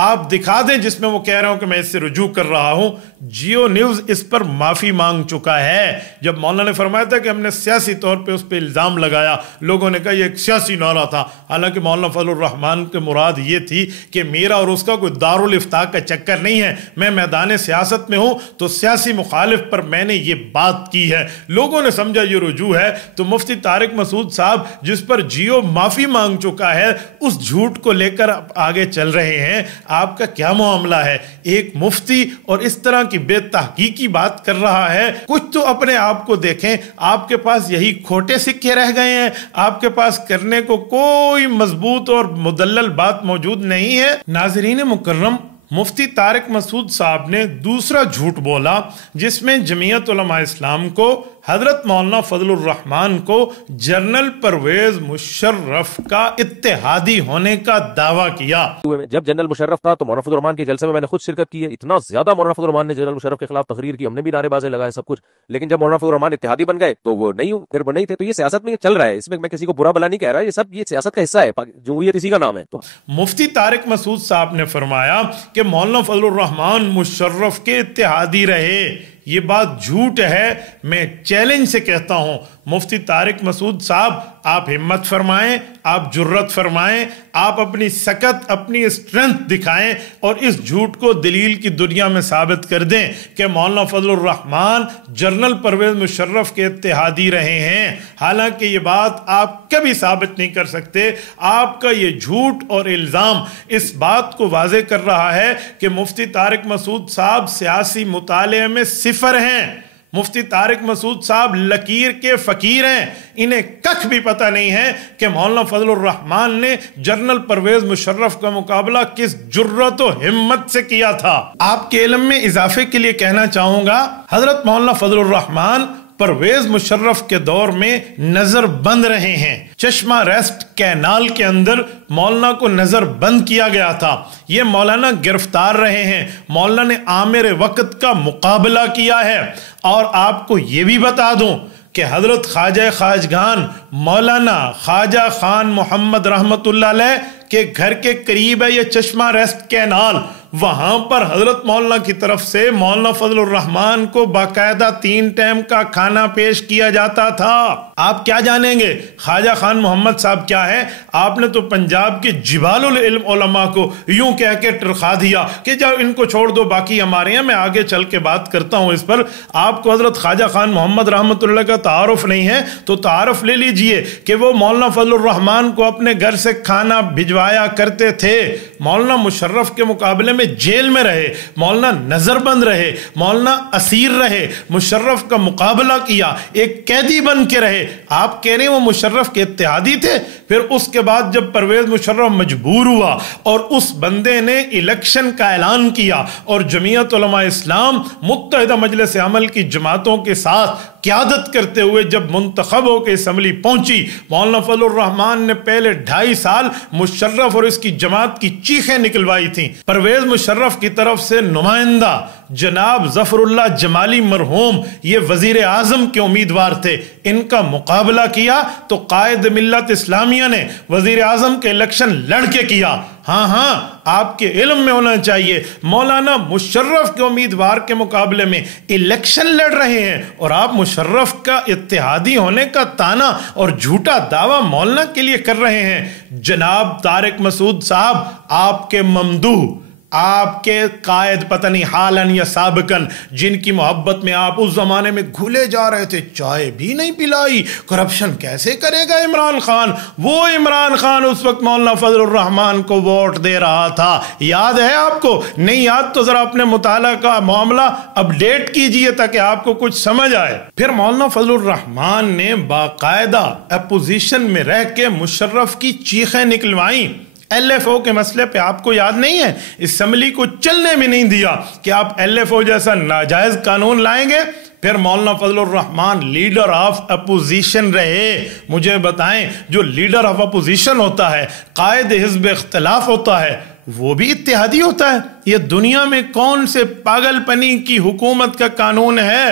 آپ دکھا دیں جس میں وہ کہہ رہے ہوں کہ میں اس سے رجوع کر رہا ہوں. جیو نیوز اس پر معافی مانگ چکا ہے. جب مولانا نے فرمایا تھا کہ ہم نے سیاسی طور پہ اس پہ الزام لگایا، لوگوں نے کہا یہ ایک سیاسی نعرہ تھا، حالانکہ مولانا فضل الرحمان کے مراد یہ تھی کہ میرا اور اس کا کوئی دارالافتاء کا چکر نہیں ہے، میں میدان سیاست میں ہوں تو سیاسی مخالف پر میں نے یہ بات کی ہے. لوگوں نے سمجھا یہ رجوع ہے. تو مفتی طارق مسعود صاحب جس پر جیو معافی مانگ چکا ہے، اس جھوٹ کو لے کر آگے چل رہے ہیں. آپ کا کیا معاملہ ہے؟ ایک مفتی اور اس طرح کی بے تحقیقی بات کر رہا ہے. کچھ تو اپنے آپ کو دیکھیں. آپ کے پاس یہی کھوٹے سکے رہ گئے ہیں، آپ کے پاس کرنے کو کوئی مضبوط اور مدلل بات موجود نہیں ہے. ناظرین مکرم، مفتی طارق مسعود صاحب نے دوسرا جھوٹ بولا جس میں جمعیت علماء اسلام کو، حضرت مولانا فضل الرحمان کو جنرل پرویز مشرف کا اتحادی ہونے کا دعویٰ کیا. جب جنرل مشرف تھا تو مولانا فضل الرحمان کے جلسے میں نے خود شرکت کی ہے. اتنا زیادہ مولانا فضل الرحمان نے جنرل مشرف کے خلاف تقریر کی، ہم نے بھی نعرے بازی لگائے سب کچھ. لیکن جب مولانا فضل الرحمان اتحادی بن گئے تو وہ نہیں ہوں، پھر وہ نہیں تھے. تو یہ سیاست میں چل رہا ہے، اس میں میں کسی کو برا بلا نہیں کہہ رہا، یہ سب یہ سیاست کا حصہ ہے. جمہوریت اسی کا نام ہے. تو مفتی طارق مسعود صاحب نے فرمایا کہ مولانا فضل الرحمان مشرف کے اتحادی رہے. یہ بات جھوٹ ہے. میں چیلنج سے کہتا ہوں مفتی طارق مسعود صاحب، آپ ہمت فرمائیں، آپ جرت فرمائیں، آپ اپنی سکت، اپنی اسٹرینتھ دکھائیں اور اس جھوٹ کو دلیل کی دنیا میں ثابت کر دیں کہ مولانا فضل الرحمان جنرل پرویز مشرف کے اتحادی رہے ہیں. حالانکہ یہ بات آپ کبھی ثابت نہیں کر سکتے. آپ کا یہ جھوٹ اور الزام اس بات کو واضح کر رہا ہے کہ مفتی طارق مسعود صاحب سیاسی مطالعے میں صفر ہیں. مفتی طارق مسعود صاحب لکیر کے فقیر ہیں. انہیں کچھ بھی پتہ نہیں ہے کہ مولانا فضل الرحمان نے جنرل پرویز مشرف کا مقابلہ کس جرت و ہمت سے کیا تھا. آپ کے علم میں اضافے کے لیے کہنا چاہوں گا، حضرت مولانا فضل الرحمان پرویز مشرف کے دور میں نظر بند رہے ہیں. چشمہ ریسٹ کینال کے اندر مولانا کو نظر بند کیا گیا تھا. یہ مولانا گرفتار رہے ہیں. مولانا نے عامر وقت کا مقابلہ کیا ہے. اور آپ کو یہ بھی بتا دوں کہ حضرت خواجہ خواجگان مولانا خواجہ خان محمد رحمت اللہ علیہ کے گھر کے قریب ہے یہ چشمہ ریسٹ کینال. وہاں پر حضرت مولانا کی طرف سے مولانا فضل الرحمان کو باقاعدہ 3 ٹائم کا کھانا پیش کیا جاتا تھا. آپ کیا جانیں گے خواجہ خان محمد صاحب کیا ہے؟ آپ نے تو پنجاب کے جبال العلم علماء کو یوں کہہ کے ٹرخا دیا کہ جب ان کو چھوڑ دو باقی ہمارے ہیں. میں آگے چل کے بات کرتا ہوں اس پر. آپ کو حضرت خواجہ خان محمد رحمت اللہ کا تعارف نہیں ہے تو تعارف لے لیجئے کہ وہ مولانا فضل الرحمان کو اپنے گھر سے کھانا بھجوایا کرتے تھے. مولانا مشرف کے مقابلے میں جیل میں رہے، مولانا نظر بند رہے، مولانا اسیر رہے، مشرف کا مقابلہ کیا، ایک قیدی بن کے رہے. آپ کہہ رہے ہیں وہ مشرف کے اتحادی تھے. پھر اس کے بعد جب پرویز مشرف مجبور ہوا اور اس بندے نے الیکشن کا اعلان کیا اور جمعیت علماء اسلام متحدہ مجلس عمل کی جماعتوں کے ساتھ قیادت کرتے ہوئے جب منتخب ہو کے اسمبلی پہنچی، مولانا فضل الرحمان نے پہلے 2.5 سال مشرف اور اس کی جماعت کی چیخیں نکلوائی تھیں. پرویز مشرف کی طرف سے نمائندہ جناب ظفر اللہ جمالی مرحوم یہ وزیر اعظم کے امیدوار تھے. ان کا مقابلہ کیا تو قائد ملت اسلامیہ نے وزیر اعظم کے الیکشن لڑ کے کیا. ہاں آپ کے علم میں ہونا چاہیے مولانا مشرف کے امیدوار کے مقابلے میں الیکشن لڑ رہے ہیں اور آپ مشرف کا اتحادی ہونے کا تانا اور جھوٹا دعویٰ مولانا کے لیے کر رہے ہیں. جناب طارق مسعود صاحب، آپ کے ممدوح، آپ کے قائد پتہ نہیں حالن یا سابقن جن کی محبت میں آپ اس زمانے میں گھلے جا رہے تھے، چائے بھی نہیں پلائی. کرپشن کیسے کرے گا عمران خان؟ وہ عمران خان اس وقت مولانا فضل الرحمان کو ووٹ دے رہا تھا. یاد ہے آپ کو؟ نہیں یاد تو ذرا اپنے مطالعہ کا معاملہ اپڈیٹ کیجئے تاکہ آپ کو کچھ سمجھ آئے. پھر مولانا فضل الرحمان نے باقاعدہ اپوزیشن میں رہ کے مشرف کی چیخیں نکلوائیں. ایل ایف او کے مسئلے پہ آپ کو یاد نہیں ہے؟ اسمبلی کو چلنے میں نہیں دیا کہ آپ ایل ایف او جیسا ناجائز قانون لائیں گے. پھر مولانا فضل الرحمان لیڈر آف اپوزیشن رہے. مجھے بتائیں جو لیڈر آف اپوزیشن ہوتا ہے، قائد حزب اختلاف ہوتا ہے، وہ بھی اتحادی ہوتا ہے؟ یہ دنیا میں کون سے پاگل پنی کی حکومت کا قانون ہے؟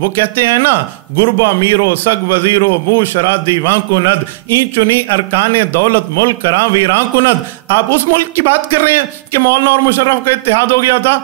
وہ کہتے ہیں نا گربا میرو سگ وزیرو بو شرادی وان کند این چنی ارکان دولت ملک کراں ویراں کند. آپ اس ملک کی بات کر رہے ہیں کہ مولانا اور مشرف کا اتحاد ہو گیا تھا.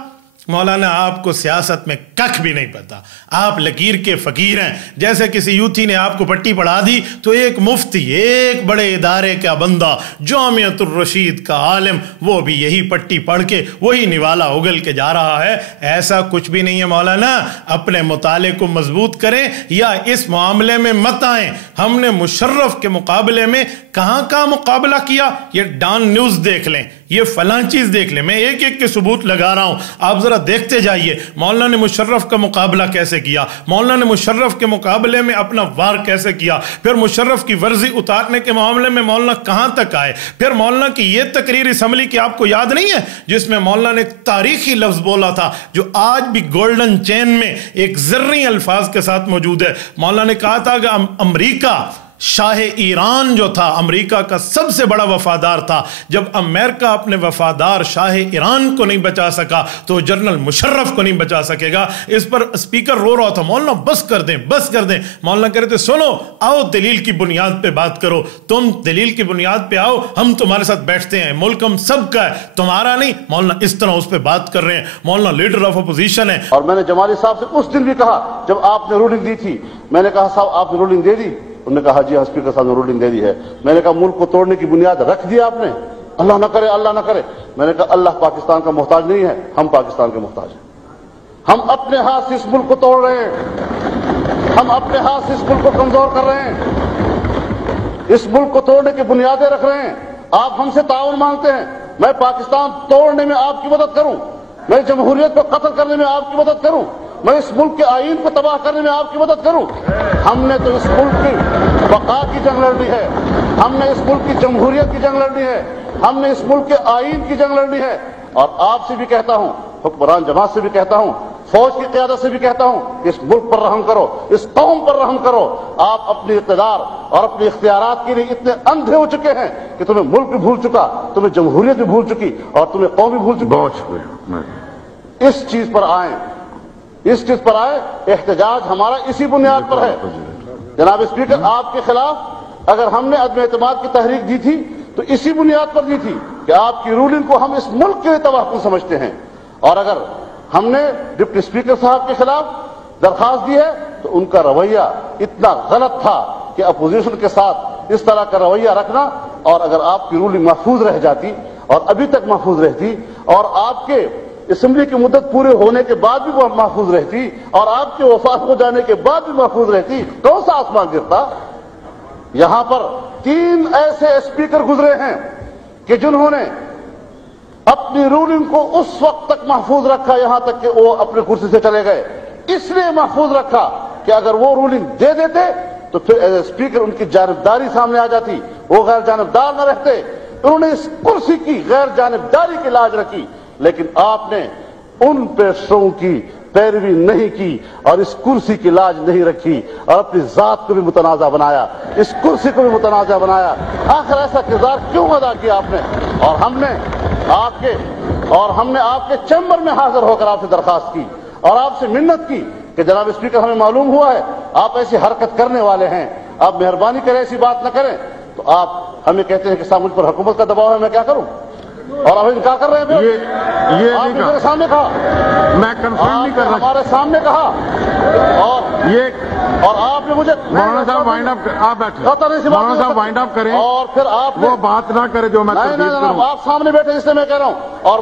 مولانا آپ کو سیاست میں ککھ بھی نہیں پتا, آپ لکیر کے فقیر ہیں. جیسے کسی یوتھی نے آپ کو پٹی پڑھا دی تو ایک مفتی, ایک بڑے ادارے کا بندہ, جامعۃ الرشید کا عالم, وہ بھی یہی پٹی پڑھ کے وہی نوالا اگل کے جا رہا ہے. ایسا کچھ بھی نہیں ہے مولانا. اپنے مطالعے کو مضبوط کریں یا اس معاملے میں مت آئیں. ہم نے مشرف کے مقابلے میں کہاں کہاں مقابلہ کیا, یہ ڈان نیوز دیکھ لیں, یہ فلاں چیز دیکھ لیں. میں ایک ایک کے ثبوت لگا رہا ہوں, آپ ذرا دیکھتے جائیے. مولانا نے مشرف کا مقابلہ کیسے کیا, مولانا نے مشرف کے مقابلے میں اپنا وار کیسے کیا, پھر مشرف کی ورزی اتارنے کے معاملے میں مولانا کہاں تک آئے. پھر مولانا کی یہ تقریر اسمبلی کی آپ کو یاد نہیں ہے جس میں مولانا نے ایک تاریخی لفظ بولا تھا جو آج بھی گولڈن چین میں ایک زرعی الفاظ کے ساتھ موجود ہے. مولانا نے کہا تھا کہ امریکہ شاہ ایران جو تھا امریکہ کا سب سے بڑا وفادار تھا. جب امریکہ اپنے وفادار شاہ ایران کو نہیں بچا سکا تو جنرل مشرف کو نہیں بچا سکے گا. اس پر اسپیکر رو رہا تھا, مولانا بس کر دیں بس کر دیں. مولانا کہہ رہے تھے سنو, آؤ دلیل کی بنیاد پہ بات کرو, تم دلیل کی بنیاد پہ آؤ, ہم تمہارے ساتھ بیٹھتے ہیں, ملک ہم سب کا ہے تمہارا نہیں. مولانا اس طرح اس پہ بات کر رہے ہیں. مولانا لیڈر آف اپوزیشن ہے. اور میں نے جمالی صاحب سے اس دن بھی کہا جب آپ نے رولنگ دی تھی, میں نے کہا صاحب آپ نے رولنگ دے دی. انہوں نے کہا جی اسپیکر صاحب نے رولنگ دے دی ہے. میں نے کہا ملک کو توڑنے کی بنیاد رکھ دی آپ نے, اللہ نہ کرے اللہ نہ کرے. میں نے کہا اللہ پاکستان کا محتاج نہیں ہے, ہم پاکستان کے محتاج ہیں. ہم اپنے ہاتھ سے اس ملک کو توڑ رہے ہیں, ہم اپنے ہاتھ سے اس ملک کو کمزور کر رہے ہیں, اس ملک کو توڑنے کی بنیادیں رکھ رہے ہیں. آپ ہم سے تعاون مانگتے ہیں, میں پاکستان توڑنے میں آپ کی مدد کروں, میں جمہوریت کو قتل کرنے میں آپ کی مدد کروں, میں اس ملک کے آئین کو تباہ کرنے میں آپ کی مدد کروں. ہم نے تو اس ملک کی بقا کی جنگ لڑنی ہے, ہم نے اس ملک کی جمہوریت کی جنگ لڑنی ہے, ہم نے اس ملک کے آئین کی جنگ لڑنی ہے. اور آپ سے بھی کہتا ہوں, حکمران جماعت سے بھی کہتا ہوں, فوج کی قیادت سے بھی کہتا ہوں کہ اس ملک پر رحم کرو, اس قوم پر رحم کرو. آپ اپنی اقتدار اور اپنے اختیارات کے لیے اتنے اندھے ہو چکے ہیں کہ تمہیں ملک بھی بھول چکا, تمہیں جمہوریت بھی بھول چکی اور تمہیں قوم بھی بھول چکی. اس چیز پر آئیں, اس چیز پر آئے. احتجاج ہمارا اسی بنیاد پر ہے. جناب اسپیکر, آپ کے خلاف اگر ہم نے عدم اعتماد کی تحریک دی تھی تو اسی بنیاد پر دی تھی کہ آپ کی رولنگ کو ہم اس ملک کے لیے تباہ کن سمجھتے ہیں. اور اگر ہم نے ڈپٹی اسپیکر صاحب کے خلاف درخواست دی ہے تو ان کا رویہ اتنا غلط تھا کہ اپوزیشن کے ساتھ اس طرح کا رویہ رکھنا, اور اگر آپ کی رولنگ محفوظ رہ جاتی اور ابھی تک محفوظ رہتی اور آپ کے اسمبلی کی مدت پورے ہونے کے بعد بھی وہ محفوظ رہتی اور آپ کے وفات ہو جانے کے بعد بھی محفوظ رہتی, کون سا آسمان گرتا. یہاں پر 3 ایسے اسپیکر گزرے ہیں کہ جنہوں نے اپنی رولنگ کو اس وقت تک محفوظ رکھا یہاں تک کہ وہ اپنے کرسی سے چلے گئے. اس لیے محفوظ رکھا کہ اگر وہ رولنگ دے دیتے تو پھر ایز اے اسپیکر ان کی جانبداری سامنے آ جاتی, وہ غیر جانبدار نہ رہتے. انہوں نے اس کرسی کی غیر جانبداری کی لاج رکھی, لیکن آپ نے ان پیشوں کی پیروی نہیں کی اور اس کرسی کی لاج نہیں رکھی اور اپنی ذات کو بھی متنازع بنایا, اس کرسی کو بھی متنازع بنایا. آخر ایسا کردار کیوں ادا کیا آپ نے؟ اور ہم نے آپ کے چیمبر میں حاضر ہو کر آپ سے درخواست کی اور آپ سے منت کی کہ جناب اسپیکر, ہمیں معلوم ہوا ہے آپ ایسی حرکت کرنے والے ہیں, آپ مہربانی کریں ایسی بات نہ کریں. تو آپ ہمیں کہتے ہیں کہ صاحب مجھ پر حکومت کا دباؤ ہے, میں کیا کروں؟ اور اب انکار کر رہے ہیں. یہ آپ نے میرے سامنے کہا, میں کنفرم نہیں کر رہا, ہمارے سامنے کہا, اور آپ نے مجھے مولانا صاحب وائنڈ اپ, آپ بیٹھے, مولانا صاحب وائنڈ اپ کریں اور پھر آپ وہ بات نہ کرے جو میں نہیں, آپ سامنے بیٹھے اس لیے میں کہہ رہا ہوں. اور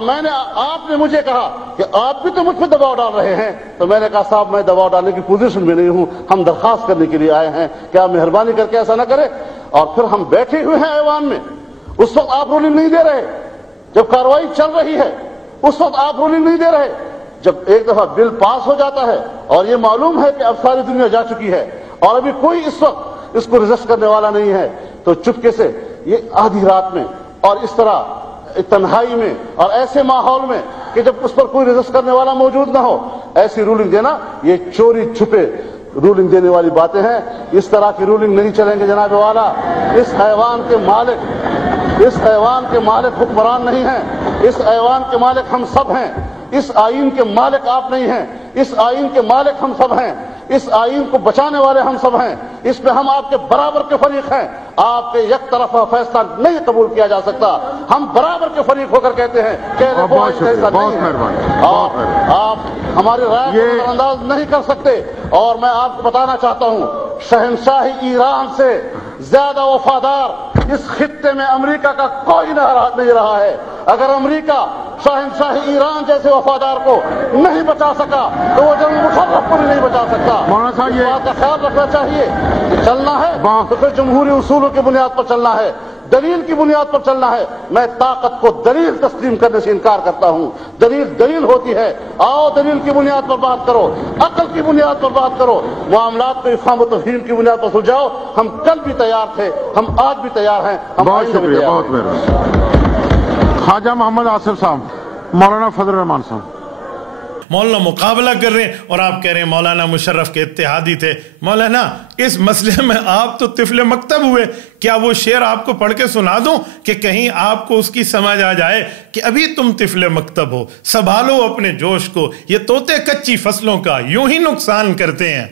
آپ نے مجھے کہا کہ آپ بھی تو مجھ پہ دباؤ ڈال رہے ہیں, تو میں نے کہا صاحب میں دباؤ ڈالنے کی پوزیشن میں نہیں ہوں, ہم درخواست کرنے کے لیے آئے ہیں کہ آپ مہربانی کر کے ایسا نہ کرے. اور پھر ہم بیٹھے ہوئے ہیں ایوان میں, اس وقت آپ رولنگ نہیں دے رہے, جب کارروائی چل رہی ہے اس وقت آپ رولنگ نہیں دے رہے. جب ایک دفعہ بل پاس ہو جاتا ہے اور یہ معلوم ہے کہ اب ساری دنیا جا چکی ہے اور ابھی کوئی اس وقت اس کو ریزسٹ کرنے والا نہیں ہے, تو چپکے سے یہ آدھی رات میں اور اس طرح تنہائی میں اور ایسے ماحول میں کہ جب اس پر کوئی ریزسٹ کرنے والا موجود نہ ہو, ایسی رولنگ دینا یہ چوری چھپے رولنگ دینے والی باتیں ہیں. اس طرح کی رولنگ نہیں چلیں گے جناب والا. اس ایوان کے مالک حکمران نہیں ہیں, اس ایوان کے مالک ہم سب ہیں. اس آئین کے مالک آپ نہیں ہیں, اس آئین کے مالک ہم سب ہیں. اس آئین کو بچانے والے ہم سب ہیں، اس پہ ہم آپ کے برابر کے فریق ہیں، آپ کے یک طرفہ فیصلہ نہیں قبول کیا جا سکتا، ہم برابر کے فریق ہو کر کہتے ہیں کہ بہت شکریہ، بہت مہربانی، آپ ہماری رائے کو نظر انداز نہیں کر سکتے۔ اور میں آپ کو بتانا چاہتا ہوں، شہنشاہ ایران سے زیادہ وفادار اس خطے میں امریکہ کا کوئی نہیں رہا ہے۔ اگر امریکہ شہنشاہ ایران جیسے وفادار کو نہیں بچا سکا تو وہ جنرل مشرف کو بھی نہیں بچا سکتا۔ مولانا صاحب، اس بات کا خیال رکھنا چاہیے کہ چلنا ہے تو پھر جمہوری اصولوں کی بنیاد پر چلنا ہے، دلیل کی بنیاد پر چلنا ہے۔ میں طاقت کو دلیل تسلیم کرنے سے انکار کرتا ہوں۔ دلیل ہوتی ہے، آؤ دلیل کی بنیاد پر بات کرو، عقل کی بنیاد پر بات کرو، معاملات کو افہام و تفہیم کی بنیاد پر سلجھاؤ۔ ہم کل بھی تیار تھے، ہم آج بھی تیار ہیں، ہم بہت آئندہ بھی شکریہ، تیار بہت ہیں۔ مہربانی۔ خواجہ محمد آصف صاحب، مولانا فضل الرحمان صاحب۔ مولانا مقابلہ کر رہے ہیں اور آپ کہہ رہے ہیں مولانا مشرف کے اتحادی تھے۔ مولانا اس مسئلے میں آپ تو طفل مکتب ہوئے، کیا وہ شعر آپ کو پڑھ کے سنا دوں کہ کہیں آپ کو اس کی سمجھ آ جائے کہ ابھی تم طفل مکتب ہو، سنبھالو اپنے جوش کو، یہ طوطے کچی فصلوں کا یوں ہی نقصان کرتے ہیں۔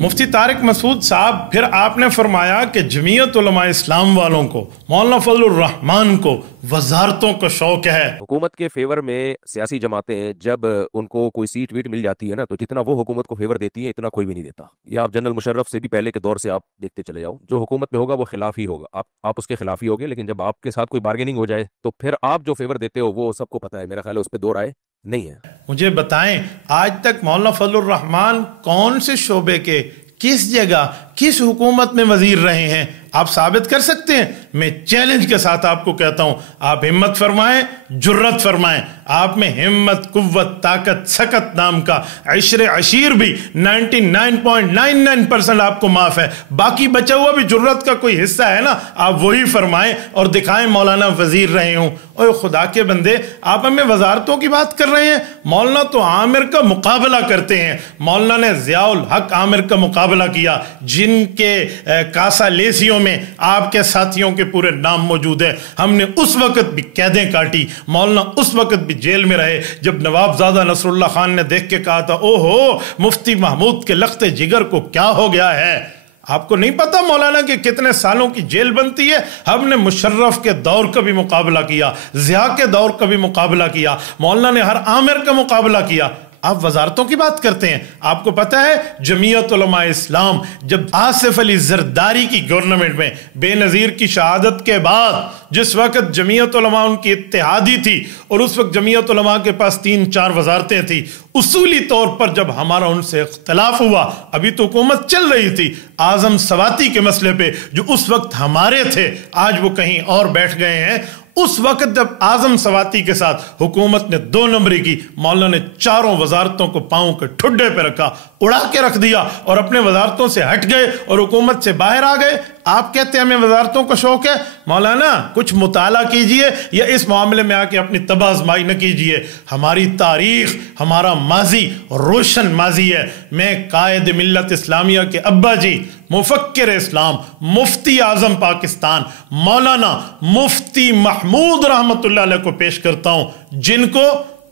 مفتی طارق مسعود صاحب، پھر آپ نے فرمایا کہ جمعیت علماء اسلام والوں کو، مولانا فضل الرحمان کو وزارتوں کا شوق ہے۔ حکومت کے فیور میں سیاسی جماعتیں جب ان کو کوئی سیٹ ویٹ مل جاتی ہے نا، تو جتنا وہ حکومت کو فیور دیتی ہے اتنا کوئی بھی نہیں دیتا۔ یا آپ جنرل مشرف سے بھی پہلے کے دور سے آپ دیکھتے چلے جاؤ، جو حکومت میں ہوگا وہ خلاف ہی ہوگا، آپ اس کے خلاف ہی ہوگے، لیکن جب آپ کے ساتھ کوئی بارگیننگ ہو جائے تو پھر آپ جو فیور دیتے ہو وہ سب کو پتہ ہے، میرا خیال ہے اس پہ دو رائے نہیں ہے۔ مجھے بتائیں، آج تک مولانا فضل الرحمان کون سے شعبے کے، کس جگہ، کس حکومت میں وزیر رہے ہیں؟ آپ ثابت کر سکتے ہیں؟ میں چیلنج کے ساتھ آپ کو کہتا ہوں، آپ ہمت فرمائیں، جرت فرمائیں۔ آپ میں ہمت، قوت، طاقت، سکت نام کا عشر عشیر بھی 99.99% آپ کو معاف ہے، باقی بچا ہوا بھی جرت کا کوئی حصہ ہے نا، آپ وہی فرمائیں اور دکھائیں مولانا وزیر رہے ہوں۔ اوہ خدا کے بندے، آپ ہمیں وزارتوں کی بات کر رہے ہیں؟ مولانا تو عامر کا مقابلہ کرتے ہیں۔ مولانا نے ضیاء الحق عامر کا مقابلہ کیا، جن کے کاسا لیسیوں میں آپ کے ساتھیوں کے پورے نام موجود ہیں۔ ہم نے اس وقت بھی قیدیں کاٹی، مولانا اس وقت بھی جیل میں رہے جب نواب زادہ نصر اللہ خان نے دیکھ کے کہا تھا، اوہ ہو مفتی محمود کے لخت جگر کو کیا ہو گیا ہے۔ آپ کو نہیں پتا مولانا کہ کتنے سالوں کی جیل بنتی ہے؟ ہم نے مشرف کے دور کا بھی مقابلہ کیا، ضیاء کے دور کا بھی مقابلہ کیا، مولانا نے ہر عامر کا مقابلہ کیا۔ آپ وزارتوں کی بات کرتے ہیں۔ آپ کو پتا ہے جمعیت علماء اسلام جب آصف علی زرداری کی گورنمنٹ میں بے نظیر کی شہادت کے بعد، جس وقت جمعیت علماء ان کی اتحادی تھی اور اس وقت جمعیت علماء کے پاس 3-4 وزارتیں تھی، اصولی طور پر جب ہمارا ان سے اختلاف ہوا، ابھی تو حکومت چل رہی تھی، اعظم سواتی کے مسئلے پہ جو اس وقت ہمارے تھے، آج وہ کہیں اور بیٹھ گئے ہیں، اس وقت جب اعظم سواتی کے ساتھ حکومت نے 2 نمبری کی، مولانا نے 4 وزارتوں کو پاؤں کے ٹھڈے پہ رکھا، اڑا کے رکھ دیا اور اپنے وزارتوں سے ہٹ گئے اور حکومت سے باہر آ گئے۔ آپ کہتے ہیں ہمیں وزارتوں کا شوق ہے؟ مولانا کچھ مطالعہ کیجئے یا اس معاملے میں آ کے اپنی تباہ آزمائی نہ کیجئے۔ ہماری تاریخ، ہمارا ماضی روشن ماضی ہے۔ میں قائد ملت اسلامیہ کے ابا جی، مفکر اسلام، مفتی اعظم پاکستان مولانا مفتی محمود رحمت اللہ علیہ کو پیش کرتا ہوں، جن کو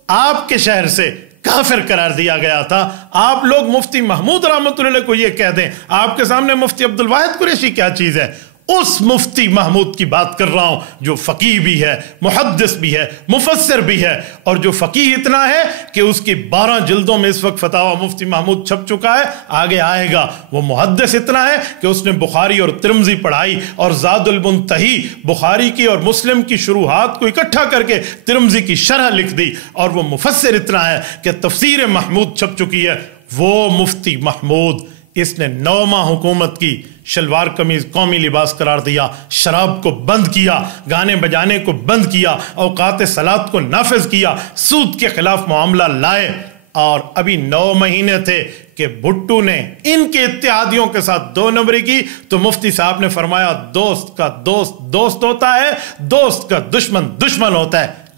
آپ کے شہر سے کافر قرار دیا گیا تھا۔ آپ لوگ مفتی محمود رحمت اللہ علیہ کو یہ کہہ دیں، آپ کے سامنے مفتی عبدالواحد قریشی کیا چیز ہے؟ اس مفتی محمود کی بات کر رہا ہوں جو فقیہ بھی ہے، محدث بھی ہے، مفسر بھی ہے، اور جو فقیہ اتنا ہے کہ اس کی 12 جلدوں میں اس وقت فتاوی مفتی محمود چھپ چکا ہے، آگے آئے گا۔ وہ محدث اتنا ہے کہ اس نے بخاری اور ترمذی پڑھائی اور زاد المنتہی، بخاری کی اور مسلم کی شروحات کو اکٹھا کر کے ترمذی کی شرح لکھ دی، اور وہ مفسر اتنا ہے کہ تفسیر محمود چھپ چکی ہے۔ وہ مفتی محمود، اس نے 9 ماہ حکومت کی، شلوار قمیض قومی لباس قرار دیا، شراب کو بند کیا، گانے بجانے کو بند کیا، اوقات صلاۃ کو نافذ کیا، سود کے خلاف معاملہ لائے، اور ابھی 9 مہینے تھے کہ بھٹو نے ان کے اتحادیوں کے ساتھ 2 نمبری کی، تو مفتی صاحب نے فرمایا دوست کا دوست دوست ہوتا ہے، دوست کا دشمن دشمن ہوتا ہے۔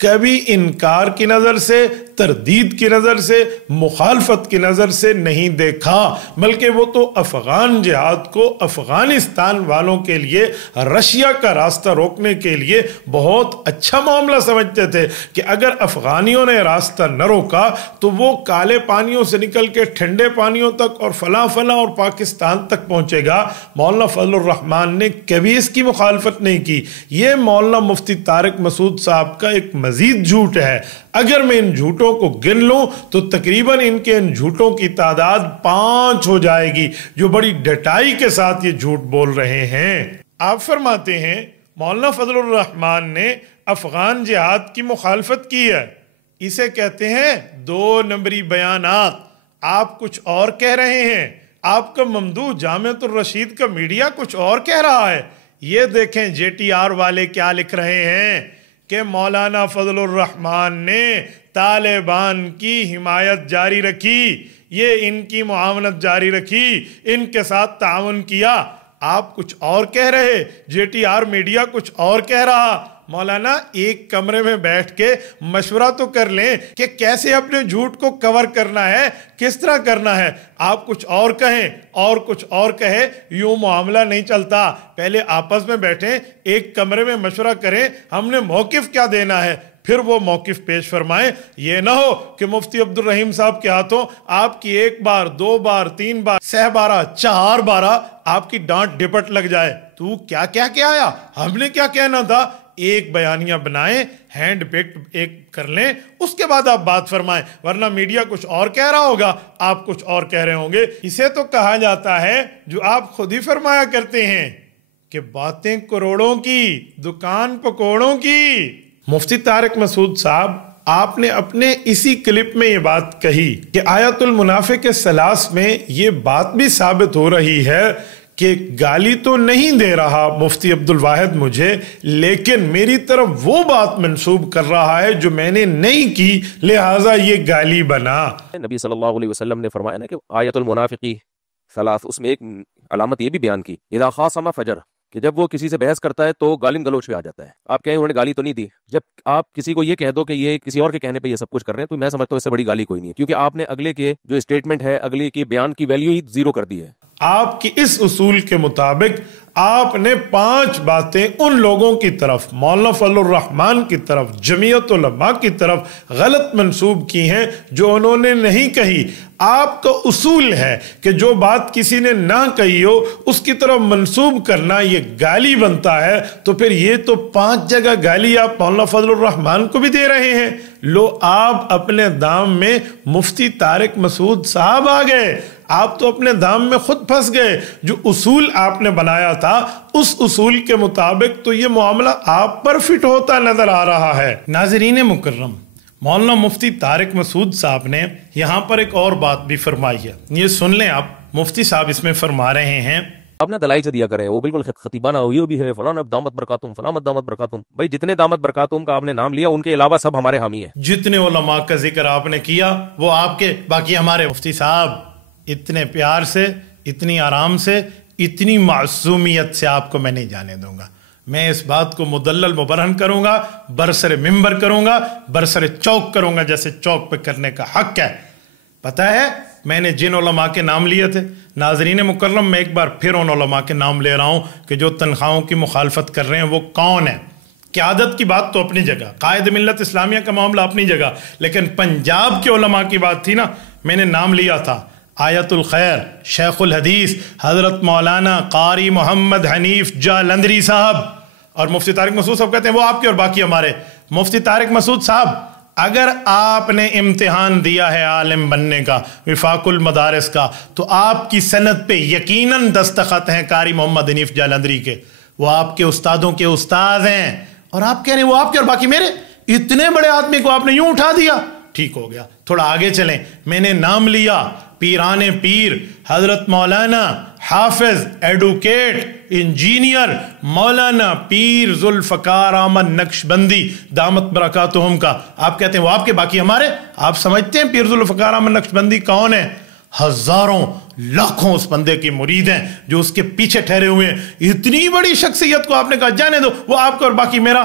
کبھی انکار کی نظر سے، تردید کی نظر سے، مخالفت کی نظر سے نہیں دیکھا، بلکہ وہ تو افغان جہاد کو افغانستان والوں کے لیے رشیا کا راستہ روکنے کے لیے بہت اچھا معاملہ سمجھتے تھے کہ اگر افغانیوں نے راستہ نہ روکا تو وہ کالے پانیوں سے نکل کے ٹھنڈے پانیوں تک اور فلاں فلاں اور پاکستان تک پہنچے گا۔ مولانا فضل الرحمان نے کبھی اس کی مخالفت نہیں کی۔ یہ مولانا مفتی طارق مسعود صاحب کا ایک مزید جھوٹ ہے۔ اگر میں ان جھوٹوں کو گن لوں تو تقریباً ان کے ان جھوٹوں کی تعداد 5 ہو جائے گی، جو بڑی ڈٹائی کے ساتھ یہ جھوٹ بول رہے ہیں۔ آپ فرماتے ہیں مولانا فضل الرحمان نے افغان جہاد کی مخالفت کی ہے، اسے کہتے ہیں 2 نمبری بیانات۔ آپ کچھ اور کہہ رہے ہیں، آپ کا ممدوح جامعۃ الرشید کا میڈیا کچھ اور کہہ رہا ہے۔ یہ دیکھیں جے ٹی آر والے کیا لکھ رہے ہیں کہ مولانا فضل الرحمان نے طالبان کی حمایت جاری رکھی، یہ ان کی معاونت جاری رکھی، ان کے ساتھ تعاون کیا۔ آپ کچھ اور کہہ رہے، جے ٹی آر میڈیا کچھ اور کہہ رہا۔ مولانا ایک کمرے میں بیٹھ کے مشورہ تو کر لیں کہ کیسے اپنے جھوٹ کو کور کرنا ہے، کس طرح کرنا ہے۔ آپ کچھ اور کہیں اور کچھ اور کہے، یوں معاملہ نہیں چلتا۔ پہلے آپس میں بیٹھیں، ایک کمرے میں مشورہ کریں، ہم نے موقف کیا دینا ہے، پھر وہ موقف پیش فرمائیں۔ یہ نہ ہو کہ مفتی عبد الرحیم صاحب کے ہاتھوں آپ کی 1 بار 2 بار 3 بار 6 بارہ 4 بارہ آپ کی ڈانٹ ڈپٹ لگ جائے۔ تو کیا کیا کیا آیا، ہم نے کیا کہنا تھا؟ ایک بیانیہ بنائیں، ہینڈ پیکڈ ایک کر لیں، اس کے بعد آپ بات فرمائیں، ورنہ میڈیا کچھ اور کہہ رہا ہوگا، آپ کچھ اور کہہ رہے ہوں گے۔ اسے تو کہا جاتا ہے جو آپ خود ہی فرمایا کرتے ہیں کہ باتیں کروڑوں کی، دکان پکوڑوں کی۔ مفتی طارق مسعود صاحب، آپ نے اپنے اسی کلپ میں یہ بات کہی کہ آیت المنافق الثلاث میں یہ بات بھی ثابت ہو رہی ہے کہ گالی تو نہیں دے رہا مفتی عبد الواحد مجھے، لیکن میری طرف وہ بات منسوب کر رہا ہے جو میں نے نہیں کی، لہٰذا یہ گالی بنا۔ نبی صلی اللہ علیہ وسلم نے فرمایا نا کہ آیت المنافقی ثلاث، اس میں ایک علامت یہ بھی بیان کی، اذا خاصم فجر، کہ جب وہ کسی سے بحث کرتا ہے تو گالم گلوچ پہ آ جاتا ہے۔ آپ کہیں انہوں نے گالی تو نہیں دی، جب آپ کسی کو یہ کہہ دو کہ یہ کسی اور کے کہنے پہ یہ سب کچھ کر رہے ہیں تو میں سمجھتا ہوں اس سے بڑی گالی کوئی نہیں ہے، کیونکہ آپ نے اگلے کے جو اسٹیٹمنٹ ہے، اگلے کے بیان کی ویلیو ہی 0 کر دی ہے۔ آپ کی اس اصول کے مطابق آپ نے 5 باتیں ان لوگوں کی طرف، مولانا فضل الرحمان کی طرف، جمعیت علماء کی طرف غلط منسوب کی ہیں جو انہوں نے نہیں کہی۔ آپ کا اصول ہے کہ جو بات کسی نے نہ کہی ہو اس کی طرف منسوب کرنا یہ گالی بنتا ہے، تو پھر یہ تو 5 جگہ گالی آپ مولانا فضل الرحمان کو بھی دے رہے ہیں۔ لو، آپ اپنے دام میں مفتی طارق مسعود صاحب آ گئے، آپ تو اپنے دام میں خود پھنس گئے۔ جو اصول آپ نے بنایا تھا اس اصول کے مطابق تو یہ معاملہ آپ پر فٹ ہوتا نظر آ رہا ہے۔ ناظرین مکرم، مولانا مفتی طارق مسعود صاحب نے یہاں پر ایک اور بات بھی فرمائی ہے، یہ سن لیں آپ۔ مفتی صاحب اس میں فرما رہے ہیں، اپنا دلائی سے دیا کریں، وہ بالکل خطیبانہ ہوئی بھی ہے، فلاں دامت برکاتم، فلاں دامت برکاتم۔ بھائی جتنے دامت برکاتم کا آپ نے نام لیا ان کے علاوہ سب ہمارے حامی ہیں۔ جتنے علماء کا ذکر آپ نے کیا وہ آپ کے، باقی ہمارے۔ مفتی صاحب اتنے پیار سے، اتنی آرام سے، اتنی معصومیت سے آپ کو میں نہیں جانے دوں گا۔ میں اس بات کو مدلل مبرہن کروں گا، برسر ممبر کروں گا، برسر چوک کروں گا، جیسے چوک پہ کرنے کا حق ہے۔ پتہ ہے میں نے جن علماء کے نام لیے تھے، ناظرین مکرم میں ایک بار پھر ان علماء کے نام لے رہا ہوں کہ جو تنخواہوں کی مخالفت کر رہے ہیں وہ کون ہیں۔ قیادت کی بات تو اپنی جگہ، قائد ملت اسلامیہ کا معاملہ اپنی جگہ، لیکن پنجاب کے علماء کی بات تھی نا، میں نے نام لیا تھا آیت الخیر شیخ الحدیث حضرت مولانا قاری محمد حنیف جالندری صاحب، اور مفتی طارق مسعود صاحب کہتے ہیں وہ آپ کے اور باقی ہمارے۔ مفتی طارق مسعود صاحب، اگر آپ نے امتحان دیا ہے عالم بننے کا، وفاق المدارس کا، تو آپ کی سند پہ یقیناً دستخط ہیں قاری محمد حنیف جالندری کے، وہ آپ کے استادوں کے استاد ہیں، اور آپ کہہ رہے ہیں وہ آپ کے اور باقی میرے۔ اتنے بڑے آدمی کو آپ نے یوں اٹھا دیا، ٹھیک ہو گیا۔ تھوڑا آگے چلیں، میں نے نام لیا پیران پیر حضرت مولانا حافظ ایڈوکیٹ انجینئر مولانا پیر ذوالفقار احمد نقشبندی دامت برکاتہم کا۔ آپ کہتے ہیں وہ آپ کے باقی ہمارے۔ آپ سمجھتے ہیں پیر ذوالفقار احمد نقشبندی کون ہے؟ ہزاروں لاکھوں اس بندے کی مرید ہیں جو اس کے پیچھے ٹھہرے ہوئے ہیں۔ اتنی بڑی شخصیت کو آپ نے کہا جانے دو وہ آپ کا اور باقی میرا۔